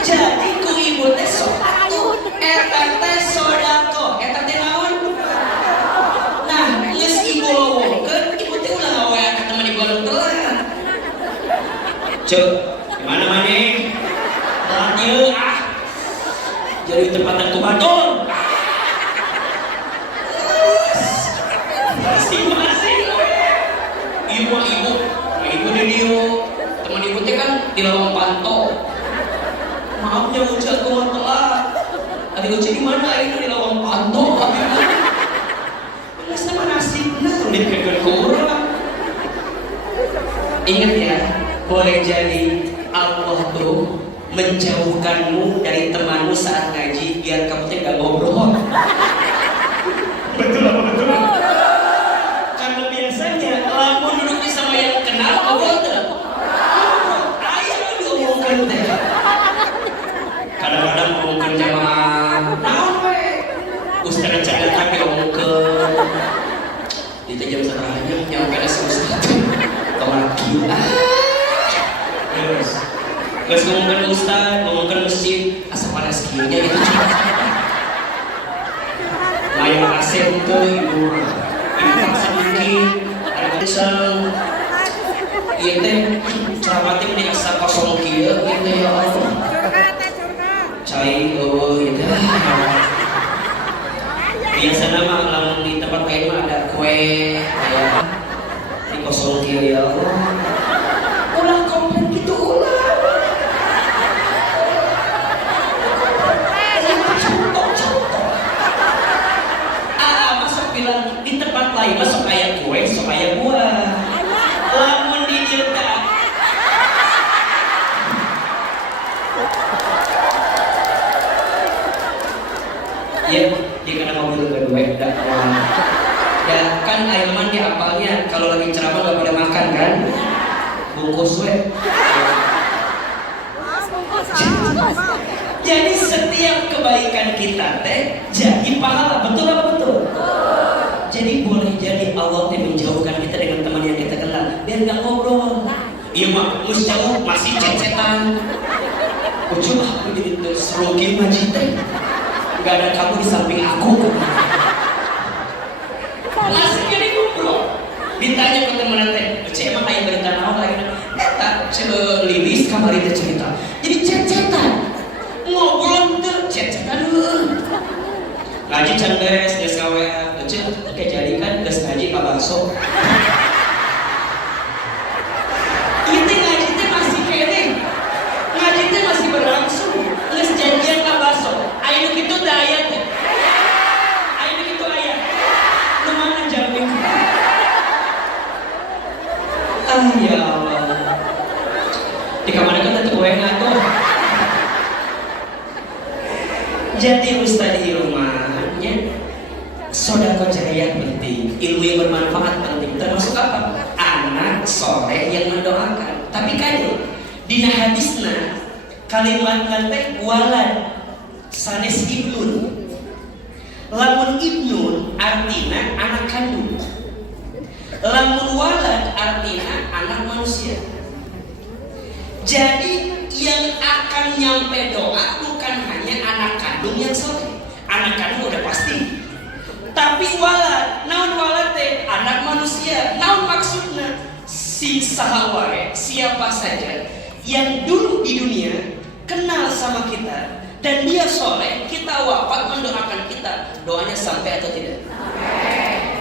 Jadi ku ibu teh sodako, eta teh sodako, eta teh naon? Nah, geus ibu lowongkeun, ibu teh ulah ngawean ka teman ibu anu telat. Cek, gimana maneh? Lanjut jadi tempatan ku batur. Masing-masing. Ibu di dia, teman ibu teh kan di lawang panto. Maafnya ucap aku telat. Adik ucap di mana ini di lawang panto? Nggak sama nasibnya, dipikir kurang. Ingat ya, boleh jadi Allah tuh menjauhkanmu dari temanmu saat ngaji biar kamu teh gak ngobrol. Betul apa betul? Karena biasanya lamun duduk sama yang kenal ngobrol tuh. Ayah lu diomongkan teh. Kadang-kadang ngomongkan jamaah, naon we? Ustaz jangan tapi ngomongkan. Di jam setelahnya nyampe ustaz. Kamar kieu. Terus Terus ngomongkan ustaz, ngomongkan masjid, asal panas kieunya gitu. Layar asep tuh ibu sedikit, ada pisang. Iya teh, ceramah teh di asa kosong kieu gitu ya Allah. Cai iya teh. Biasana mah lamun di tempat lain mah ada kue, kayak di kosong kieu ya Allah. Ulah komplain gitu ulah. Di tempat lain mah sok aya kue, sok aya buah. Lamun di dieu teh ya, di kana mobil kedua dak kawan. Ya kan Ahilman dihafalnya kalau lagi ceramah enggak boleh makan kan? Bungkus we. Jadi setiap kebaikan kita teh jadi pahala, betul apa betul? Jadi boleh jadi Allah teh menjauhkan kita dengan teman yang kita kenal, biar nggak ngobrol. Iya mah, mus jauh masih cecetan. Coba aku jadi serokin maji teh, nggak ada kamu di samping aku. Masih jadi ngobrol. Ditanya ke teman teh, cek emang kayak berita naon lagi? Tak, lilis kamar itu cerita. Jadi cecetan. Ngobrol tuh cecetan lu ngaji candes geus gawe ece kejadian geus ngaji ka bakso ieu teh ngaji teh masih kene ngaji teh masih berlangsung geus janjian ka bakso aya nu kitu teh aya teh aya nu kitu aya nu mana jamin ya Allah di kamar kan teh kowe ngatuh. Jadi Ustaz di rumahnya sodako jariah penting, ilmu yang bermanfaat penting, termasuk apa? Anak soleh yang mendoakan. Tapi kan dina hadisna kalimat nanti walad sanes ibnun. Lamun ibnun artina anak kandung. Lamun walad artina anak manusia. Jadi yang akan nyampe doa bukan hanya anak kandung yang soleh, anak kandung udah pasti. Tapi walad, naon walad teh anak manusia. Naon maksudnya? Si sahawae siapa saja yang dulu di dunia kenal sama kita dan dia soleh, kita wafat mendoakan kita, doanya sampai atau tidak?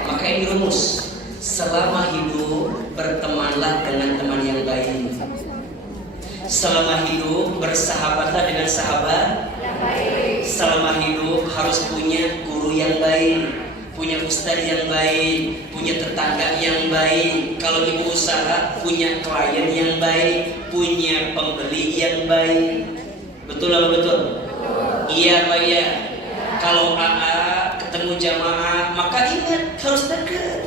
Maka ini rumus, selama hidup bertemanlah dengan teman yang baik. Selama hidup bersahabatlah dengan sahabat yang baik. Selama hidup harus punya guru yang baik, punya ustadz yang baik, punya tetangga yang baik. Kalau ibu usaha punya klien yang baik, punya pembeli yang baik. Betul apa betul? Iya Pak ya. Kalau AA ketemu jamaah maka ingat harus dekat,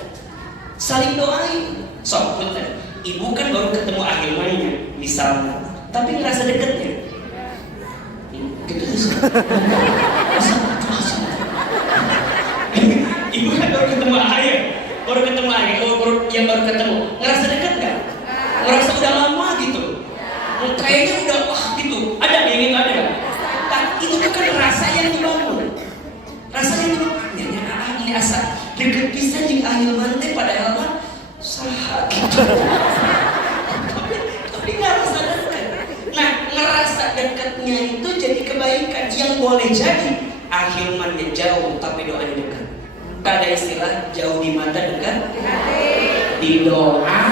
saling doain. Sok betul. Ibu kan baru ketemu ahilmannya misalnya, tapi ngerasa deketnya gitu sih. Ibu kan baru ketemu ayah, yang baru ketemu ngerasa deket nggak? Ngerasa udah lama gitu, kayaknya udah wah gitu. Ada yang ada. Tapi itu kan rasa yang dibangun, rasa yang dibangun. Ini asa deket bisa jeung ahilman teh padahal mah saha gitu. Tapi ngerasa deket. Nah, ngerasa dekatnya itu jadi kebaikan yang boleh jadi ahilmannya jauh tapi doanya dekat. Gak ada istilah jauh di mata dekat di doa.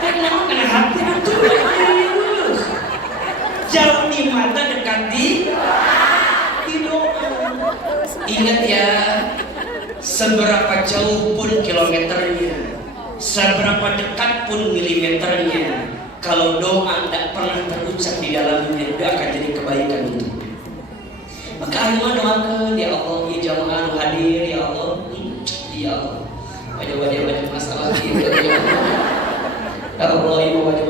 Kenapa kena hati aku? Jauh di mata dekat di doa. Ingat ya, seberapa jauh pun kilometernya, seberapa dekat pun milimeternya, kalau doa tidak pernah terucap di dalamnya, itu akan jadi kebaikan itu. Maka ayo doakan ya Allah, ya jamaah hadir ya Allah, ya Allah, wajah masalah ini, ya Allah, ya wajah,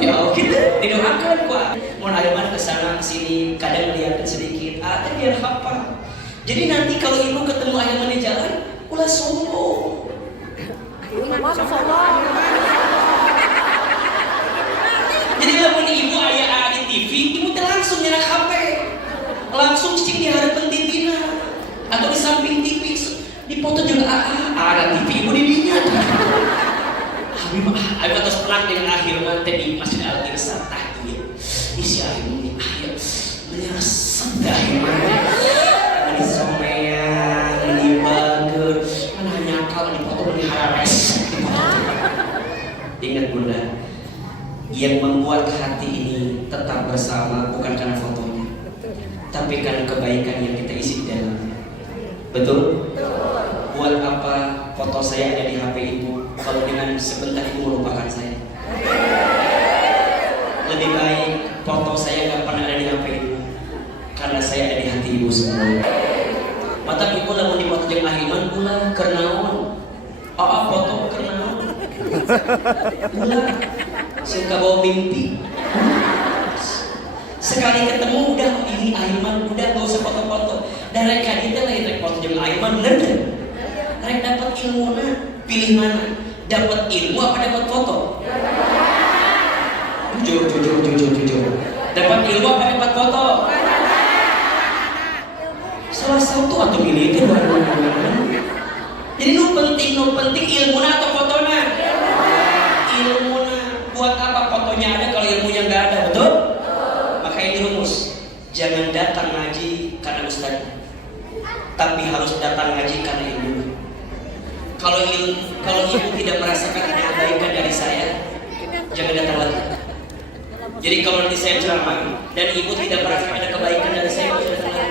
ya Allah, kita didoakan kuat. Mau ayuman kesana kesini, kadang lihat sedikit, tapi biar hafal. Jadi nanti kalau ibu ketemu ayuman di jalan, ulah sombong. Jadi kalau ibu ayah di TV, ibu langsung nyerah HP, langsung cicing di hadapan TV atau di samping TV, di foto juga ada TV ibu di dinya. Habib atas pelang dengan akhir nanti di Masjid Al-Irsad tadi, isi akhir ini akhir menyerah sedih ini somean, ini bager, mana nyakal di foto ini harares. Ingat bunda, yang membuat hati ini tetap bersama bukan karena fotonya, tapi karena kebaikan yang kita isi di dalamnya. Betul? Buat apa foto saya ada di HP ibu kalau dengan sebentar ibu melupakan saya? Lebih baik foto saya gak pernah ada di HP ibu, karena saya ada di hati ibu semua. Mata ibu lamun di foto jeung ahiman ulah kernaon? Foto kernaon? Ulah sing kabawa mimpi. Sekali ketemu udah ini Ahilman, udah gak usah foto-foto. Dan mereka kita lagi rek foto jeung Ahilman, bener kan? Rek dapat ilmu pilih mana? Dapat ilmu apa dapat foto? Jujur. Dapat ilmu apa dapat foto? Salah satu atau milih itu baru. Jadi nu penting ilmu atau fotonya? Ilmu buat apa fotonya ada kalau ilmunya nggak ada, betul? Maka ini rumus, jangan datang ngaji karena ustaz, tapi harus datang ngaji karena ilmu. Kalau ibu tidak merasakan ada kebaikan dari saya, jangan datang lagi. Jadi kalau nanti saya ceramah dan ibu tidak merasakan ada kebaikan dari saya, jangan datang lagi.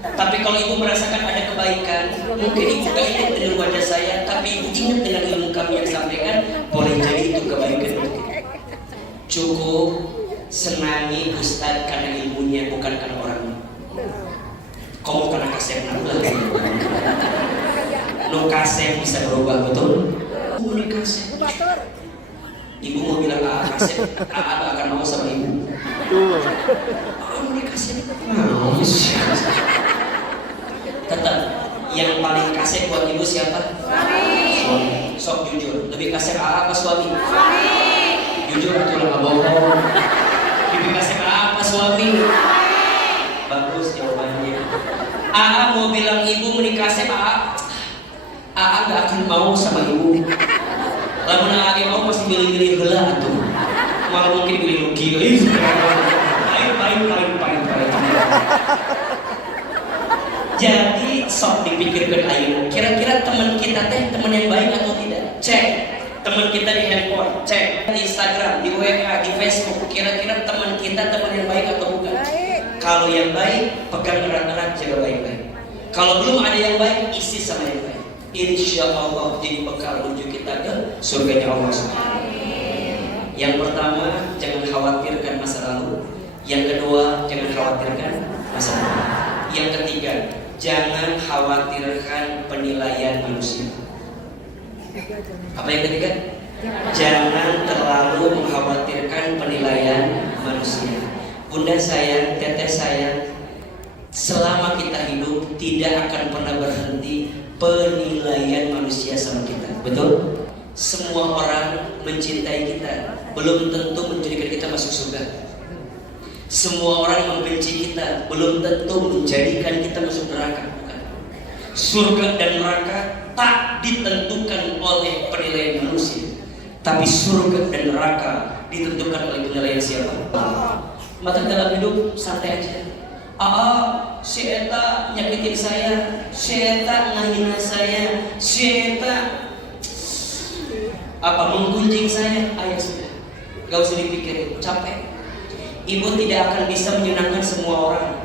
Tapi kalau ibu merasakan ada kebaikan, mungkin ibu gak ingat dengan wajah saya, tapi ibu ingat dengan ilmu kami yang sampaikan, boleh jadi itu kebaikan untuk kita. Cukup senangi ustaz karena ilmunya, bukan karena orangnya. Kamu karena kasep nampil no kasep bisa berubah, betul? Ibu nih kasep. Ibu mau bilang kasep, gak akan mau sama ibu. Ibu nih kasep, mau sih. Tetap yang paling kasep buat ibu siapa? Suami. Sok jujur, lebih kasep apa suami? Suami. Jujur atau nggak bohong? Lebih kasep apa suami? Bagus jawabannya. Aa mau bilang ibu menikah kasep, Aa nggak akan mau sama ibu. Lamun Aa mau masih milih-milih heula atuh. Malah mungkin milih rugi. Paling. Jadi sok dipikirkan ayo, kira-kira teman kita teh teman yang baik atau tidak? Cek teman kita di handphone, cek di Instagram, di WA, di Facebook, kira-kira teman kita teman yang baik atau bukan? Kalau yang baik, pegang erat-erat, jaga baik-baik. Kalau belum ada yang baik, isi sama yang baik. Insya Allah jadi bekal menuju kita ke surganya Allah Subhanahu. Yang pertama, jangan khawatirkan masa lalu. Yang kedua, jangan khawatirkan masa depan. Yang ketiga, jangan khawatirkan penilaian manusia. Apa yang ketiga? Jangan terlalu mengkhawatirkan penilaian manusia. Bunda sayang, teteh sayang, selama kita hidup tidak akan pernah berhenti penilaian manusia sama kita. Betul? Semua orang mencintai kita, belum tentu menjadikan kita masuk surga. Semua orang membenci kita, belum tentu menjadikan kita masuk neraka. Bukan. Surga dan neraka tak ditentukan oleh penilaian manusia, tapi surga dan neraka ditentukan oleh penilaian siapa? Maka dalam hidup santai aja. Si eta nyakitin saya, si eta ngahina saya, si eta menggunjing saya. Ayo sudah, gak usah dipikirin, capek. Ibu tidak akan bisa menyenangkan semua orang.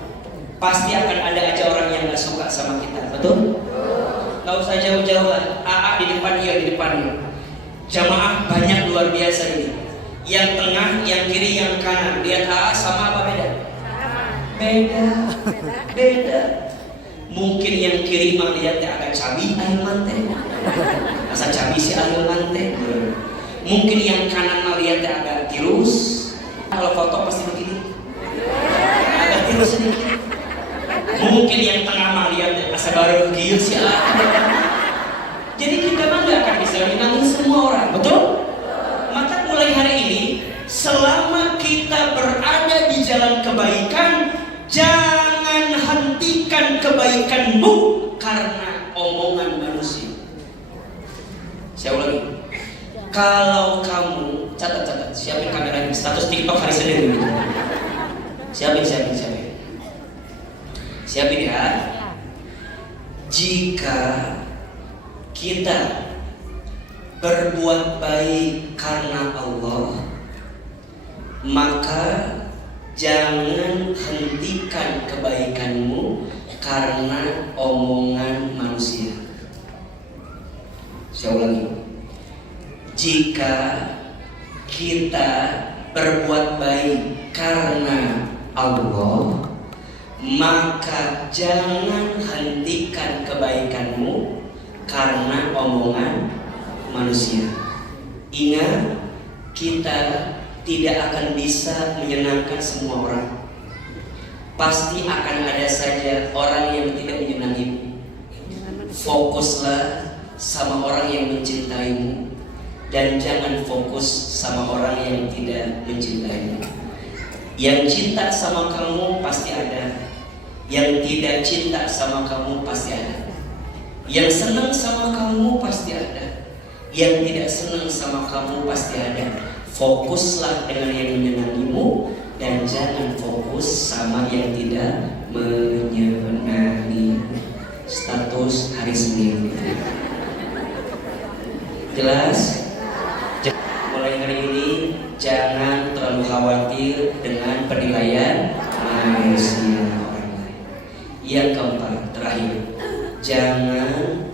Pasti akan ada aja orang yang gak suka sama kita, betul? Gak usah jauh-jauh lah. Di depan, iya di depan. Jamaah banyak luar biasa ini. Yang tengah, yang kiri, yang kanan. Lihat sama apa beda? Beda. Mungkin yang kiri mah lihatnya agak cabi, Ahilman teh. Masa cabi si Ahilman teh. Mungkin yang kanan mah lihatnya agak tirus. Kalau foto pasti begini, agak tirus sedikit. Mungkin yang tengah mah lihat asa baru gieu sih. Jadi kita mah nggak akan bisa menyenangkan semua orang, betul? Maka mulai hari ini, selama kita berada di jalan kebaikan, jangan hentikan kebaikanmu karena omongan manusia. Saya ulangi. Kalau kamu catat, siapin kameranya, status TikTok hari Senin gitu. Siapin ya. Jika kita berbuat baik karena Allah, maka jangan hentikan kebaikanmu karena omongan manusia. Saya ulangi. Jika kita berbuat baik karena Allah, maka jangan hentikan kebaikanmu karena omongan manusia. Ingat, kita tidak akan bisa menyenangkan semua orang. pasti akan ada saja orang yang tidak menyenangimu. Fokuslah sama orang yang mencintaimu, dan jangan fokus sama orang yang tidak mencintaimu. Yang cinta sama kamu pasti ada, yang tidak cinta sama kamu pasti ada, yang senang sama kamu pasti ada, yang tidak senang sama kamu pasti ada. Fokuslah dengan yang menyenangimu, dan jangan fokus sama yang tidak menyenangimu. Status hari Senin. Jelas? Mulai hari ini jangan terlalu khawatir dengan penilaian manusia orang lain. Yang keempat, terakhir, jangan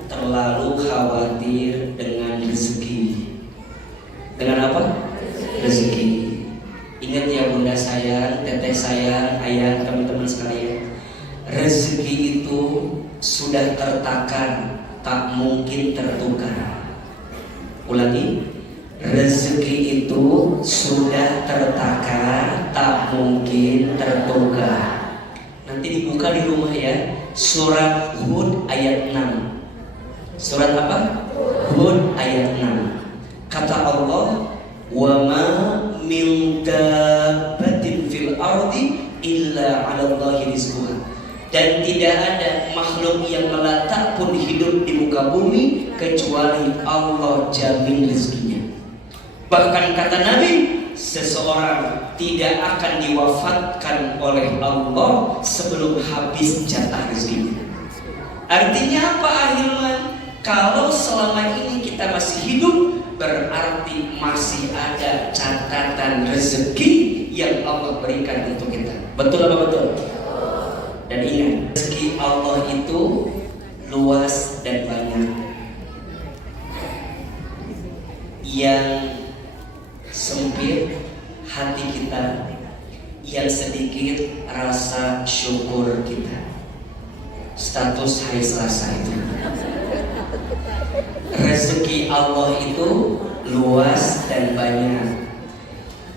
terlalu khawatir dengan rezeki. Dengan apa? Rezeki. Ingat ya bunda sayang, teteh sayang, ayah, teman-teman sekalian, rezeki itu sudah tertakar, tak mungkin tertukar. Ulangi, rezeki itu sudah tertakar, tak mungkin tertukar. Nanti dibuka di rumah ya, surat Hud ayat 6. Surat apa? Hud ayat 6. Kata Allah, wa ma min dabbatin fil ardi illa 'ala Allahi rizquha. Dan tidak ada makhluk yang melata pun hidup di muka bumi kecuali Allah jamin rezekinya. Bahkan kata Nabi, seseorang tidak akan diwafatkan oleh Allah sebelum habis jatah rezekinya. Artinya apa Ahilman? Kalau selama ini kita masih hidup, berarti masih ada catatan rezeki yang Allah berikan untuk kita. Betul apa betul? Dan ingat, rezeki Allah itu luas dan banyak. Yang sempit hati kita, yang sedikit rasa syukur kita. Status hari Selasa itu. Rezeki Allah itu luas dan banyak.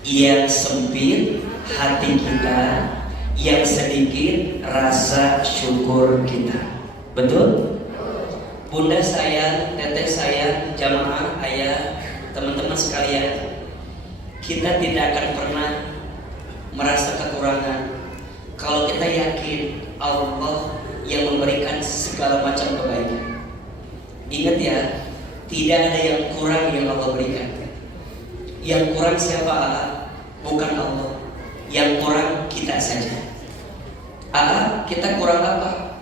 Yang sempit hati kita, yang sedikit rasa syukur kita. Betul? Bunda saya, teteh saya, jamaah, ayah, teman-teman sekalian, kita tidak akan pernah merasa kekurangan kalau kita yakin Allah yang memberikan segala macam kebaikan. Ingat ya, tidak ada yang kurang yang Allah berikan. Yang kurang siapa? Bukan Allah. Yang kurang kita saja. Kita kurang apa?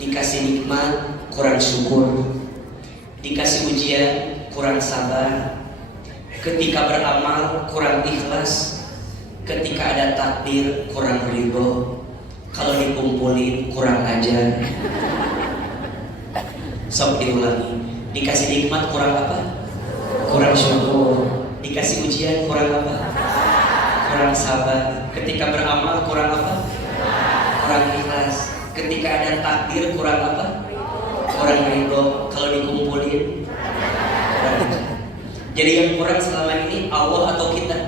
Dikasih nikmat, kurang syukur. Dikasih ujian, kurang sabar. Ketika beramal, kurang ikhlas. Ketika ada takdir, kurang ridho. Kalau dikumpulin, kurang ajar. Sok diulangi. Dikasih nikmat, kurang apa? Kurang syukur. Dikasih ujian, kurang apa? Kurang sabar. Ketika beramal, kurang apa? Kurang ikhlas. Ketika ada takdir, kurang apa? Kurang ridho. Kalau dikumpulin, kurang ajar. Jadi yang kurang selama ini Allah atau kita?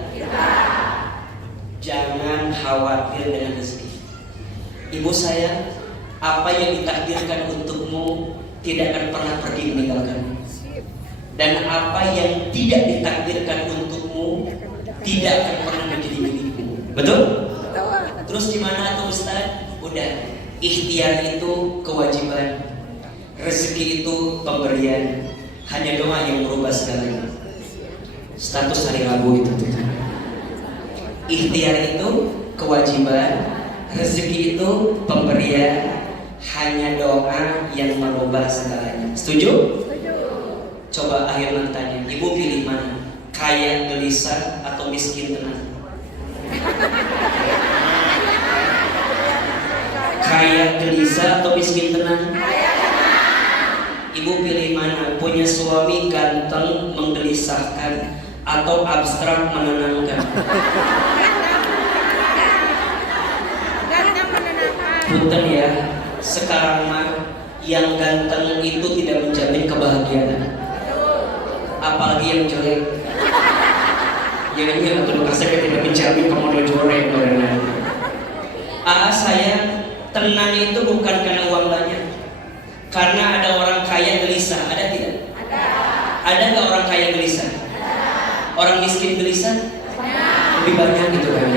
Jangan khawatir dengan rezeki. Ibu saya, apa yang ditakdirkan untukmu tidak akan pernah pergi meninggalkanmu. Dan apa yang tidak ditakdirkan untukmu tidak akan pernah menjadi milikmu. Betul? Terus gimana tuh Ustaz? Udah, ikhtiar itu kewajiban, rezeki itu pemberian. Hanya doa yang merubah segalanya. Status hari Rabu itu tuh. Ikhtiar itu kewajiban, rezeki itu pemberian. Hanya doa yang merubah segalanya. Setuju? Coba akhirnya tanya, ibu pilih mana? Kaya gelisah atau miskin tenang? Kaya gelisah atau miskin tenang? Ibu pilih mana? Punya suami ganteng menggelisahkan atau abstrak menenangkan? Punten ya, sekarang mah yang ganteng itu tidak menjamin kebahagiaan. Apalagi yang jelek. Yang ini untuk kasih tidak menjamin kamu udah jorek. Saya tenang itu bukan karena uang banyak. Karena ada orang kaya gelisah, ada tidak? Ada nggak orang kaya gelisah? Orang miskin gelisah? Lebih banyak gitu kan.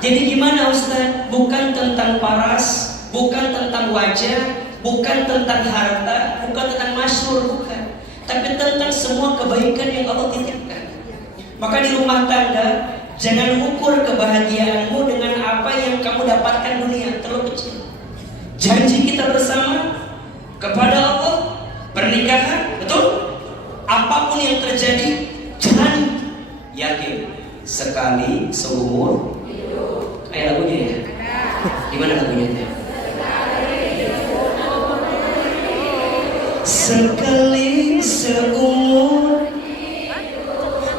Jadi gimana Ustaz? Bukan tentang paras, bukan tentang wajah, bukan tentang harta, bukan tentang masyhur, bukan. Tapi tentang semua kebaikan yang Allah titipkan. Maka di rumah tangga, jangan ukur kebahagiaanmu dengan apa yang kamu dapatkan dunia, terlalu kecil. Janji kita bersama kepada Allah, pernikahan, betul? Apapun yang terjadi, jangan yakin sekali seumur hidup. Kayak lagunya ya? Gimana lagunya itu? Sekali seumur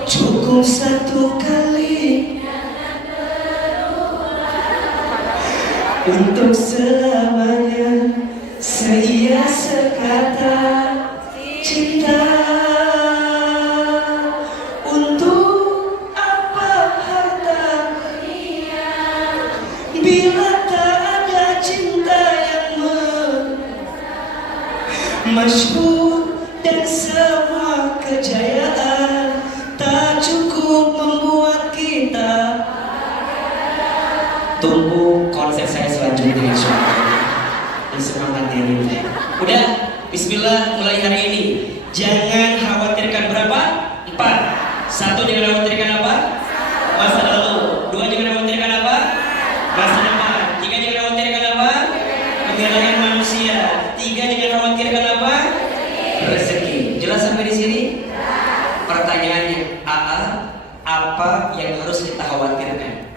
cukup satu kali untuk selamanya seia sekata cinta. Untuk apa harta bila tak ada cinta yang masyhur dan semua kejayaan tak cukup membuat kita. Tunggu konsep saya selanjutnya insyaallah. Semangat ya ini. Udah, bismillah mulai hari ini. Jangan khawatirkan berapa? 4. 1, jangan khawatirkan apa? Masa lalu. 2, jangan khawatirkan apa? Masa depan. 3, jangan khawatirkan apa? Keberadaan manusia. 3, jangan khawatirkan apa? Rezeki. Jelas sampai di sini? Pertanyaannya, apa yang harus kita khawatirkan?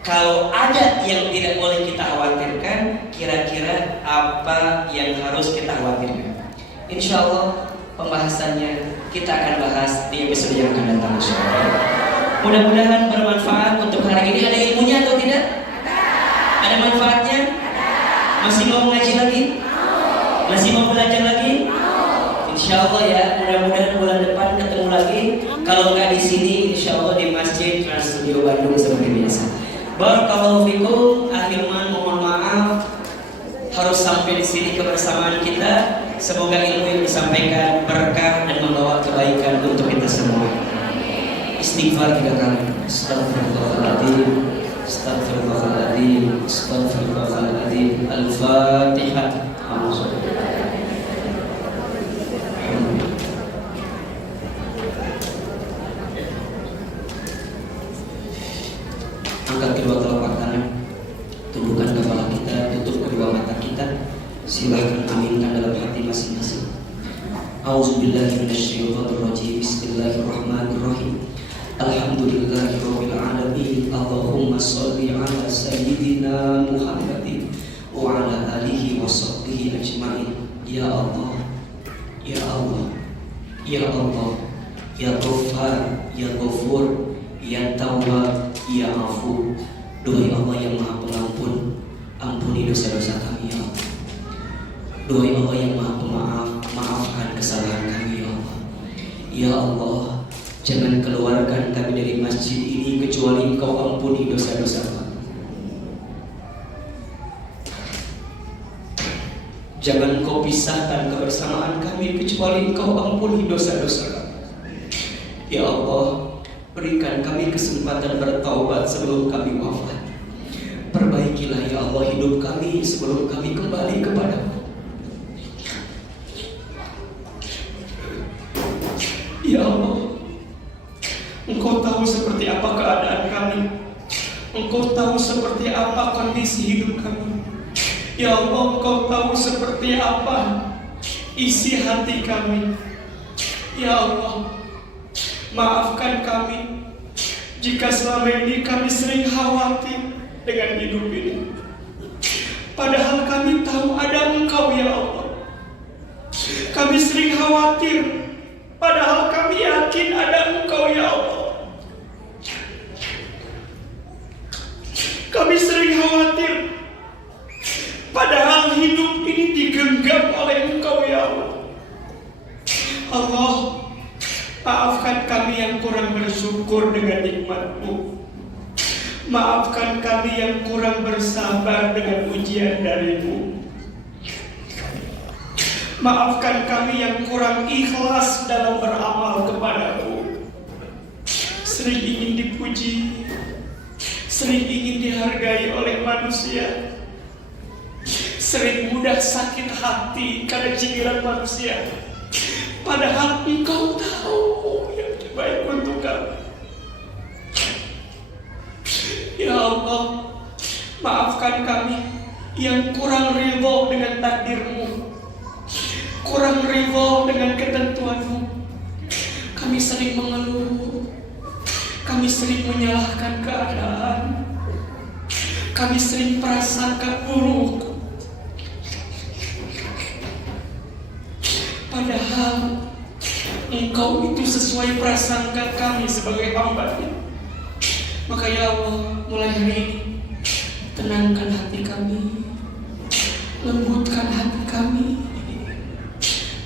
Kalau ada yang tidak boleh kita khawatirkan, kira-kira apa yang harus kita khawatirkan? Insya Allah pembahasannya kita akan bahas di episode yang akan datang. Mudah-mudahan bermanfaat untuk hari ini. Ada ilmunya atau tidak? Ada manfaatnya? Masih mau ngaji lagi? Masih mau belajar lagi? Insya Allah ya, mudah-mudahan bulan depan ketemu lagi. Kalau nggak di sini, insya Allah di Masjid Trans Studio Bandung seperti biasa. Barakallahu fikum. Akhirnya mohon maaf harus sampai di sini kebersamaan kita. Semoga ilmu yang disampaikan berkah dan membawa kebaikan untuk kita semua. Istighfar 3 kali. Astaghfirullahaladzim, astaghfirullahaladzim, astaghfirullahaladzim. Al-Fatihah. Angkat kedua telapak tangan, tundukkan kepala kita, tutup kedua mata kita. Silakan aminkan dalam hati masing-masing. A'udzubillahi minasyaitonirrajim. Bismillahirrahmanirrahim. Alhamdulillahirabbil alamin. Allahumma shalli ala sayyidina Muhammadin wa ala alihi wa sahbihi ajmain. Ya Allah, ya Allah, ya Allah, ya Ghaffar, ya Ghafur, ya Tawwab, ya Afu. Duhai Allah yang Maha Pengampun, ampuni dosa-dosa kami ya Allah. Duhai Allah yang Maha Pemaaf, maafkan kesalahan kami ya Allah. Ya Allah, jangan keluarkan kami dari masjid ini kecuali Engkau ampuni dosa-dosa kami. Jangan Engkau pisahkan kebersamaan kami kecuali Engkau ampuni dosa-dosa kami. Ya Allah, berikan kami kesempatan bertaubat sebelum kami wafat. Perbaikilah ya Allah hidup kami sebelum kami kembali kepada-Mu. Ya Allah, Engkau tahu seperti apa keadaan kami. Engkau tahu seperti apa kondisi hidup kami. Ya Allah, Engkau tahu seperti apa isi hati kami. Ya Allah, maafkan kami jika selama ini kami sering khawatir dengan hidup ini. Padahal kami tahu ada Engkau ya Allah. Kami sering khawatir, padahal kami yakin ada Engkau ya Allah. Kami sering khawatir, padahal hidup ini digenggam oleh Engkau ya Allah. Allah, maafkan kami yang kurang bersyukur dengan nikmat-Mu. Maafkan kami yang kurang bersabar dengan ujian darimu. Maafkan kami yang kurang ikhlas dalam beramal kepadamu. Sering ingin dipuji, sering ingin dihargai oleh manusia, sering mudah sakit hati karena cibiran manusia. Padahal Engkau tahu yang terbaik untuk kami. Ya Allah, maafkan kami yang kurang ridho dengan takdir-Mu, kurang ridho dengan ketentuan-Mu. Kami sering mengeluh, kami sering menyalahkan keadaan, kami sering prasangka buruk. Padahal Engkau itu sesuai prasangka kami sebagai hamba-Nya. Maka ya Allah, mulai hari ini tenangkan hati kami, lembutkan hati kami,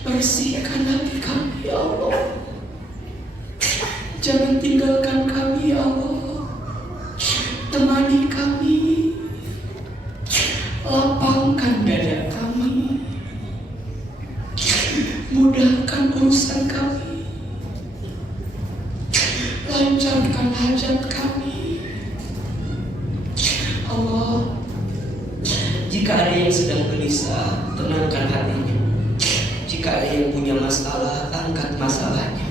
bersihkan hati kami ya Allah. Jangan tinggalkan kami ya Allah. Temani kami, lapangkan dada kami, mudahkan urusan kami, lancarkan hajat kami. Allah, Jika ada yang sedang gelisah, tenangkan hatinya. Jika ada yang punya masalah, angkat masalahnya.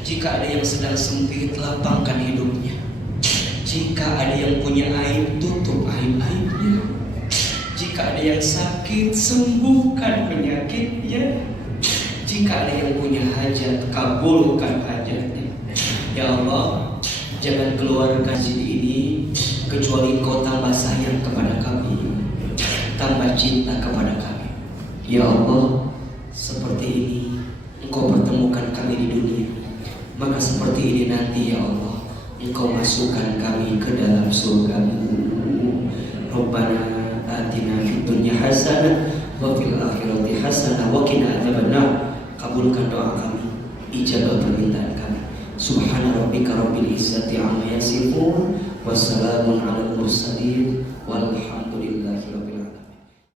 Jika ada yang sedang sempit, lapangkan hidupnya. Jika ada yang punya aib, tutup aib-aibnya. Jika ada yang sakit, sembuhkan penyakitnya. Jika ada yang punya hajat, kabulkan hajatnya. Ya Allah, jangan keluarkan masjid ini kecuali Engkau tambah sayang kepada kami, tambah cinta kepada kami. Ya Allah, seperti ini Engkau pertemukan kami di dunia, maka seperti ini nanti ya Allah Engkau masukkan kami ke dalam surga-Mu. Rabbana atina fid dunya hasanah wa fil akhirati hasanah wa qina adzabannar. Kabulkan doa kami, ijabah permintaan kami. Subhana rabbika rabbil izzati amma yasifun, wassalamun alal mursalin, walhamdulillah.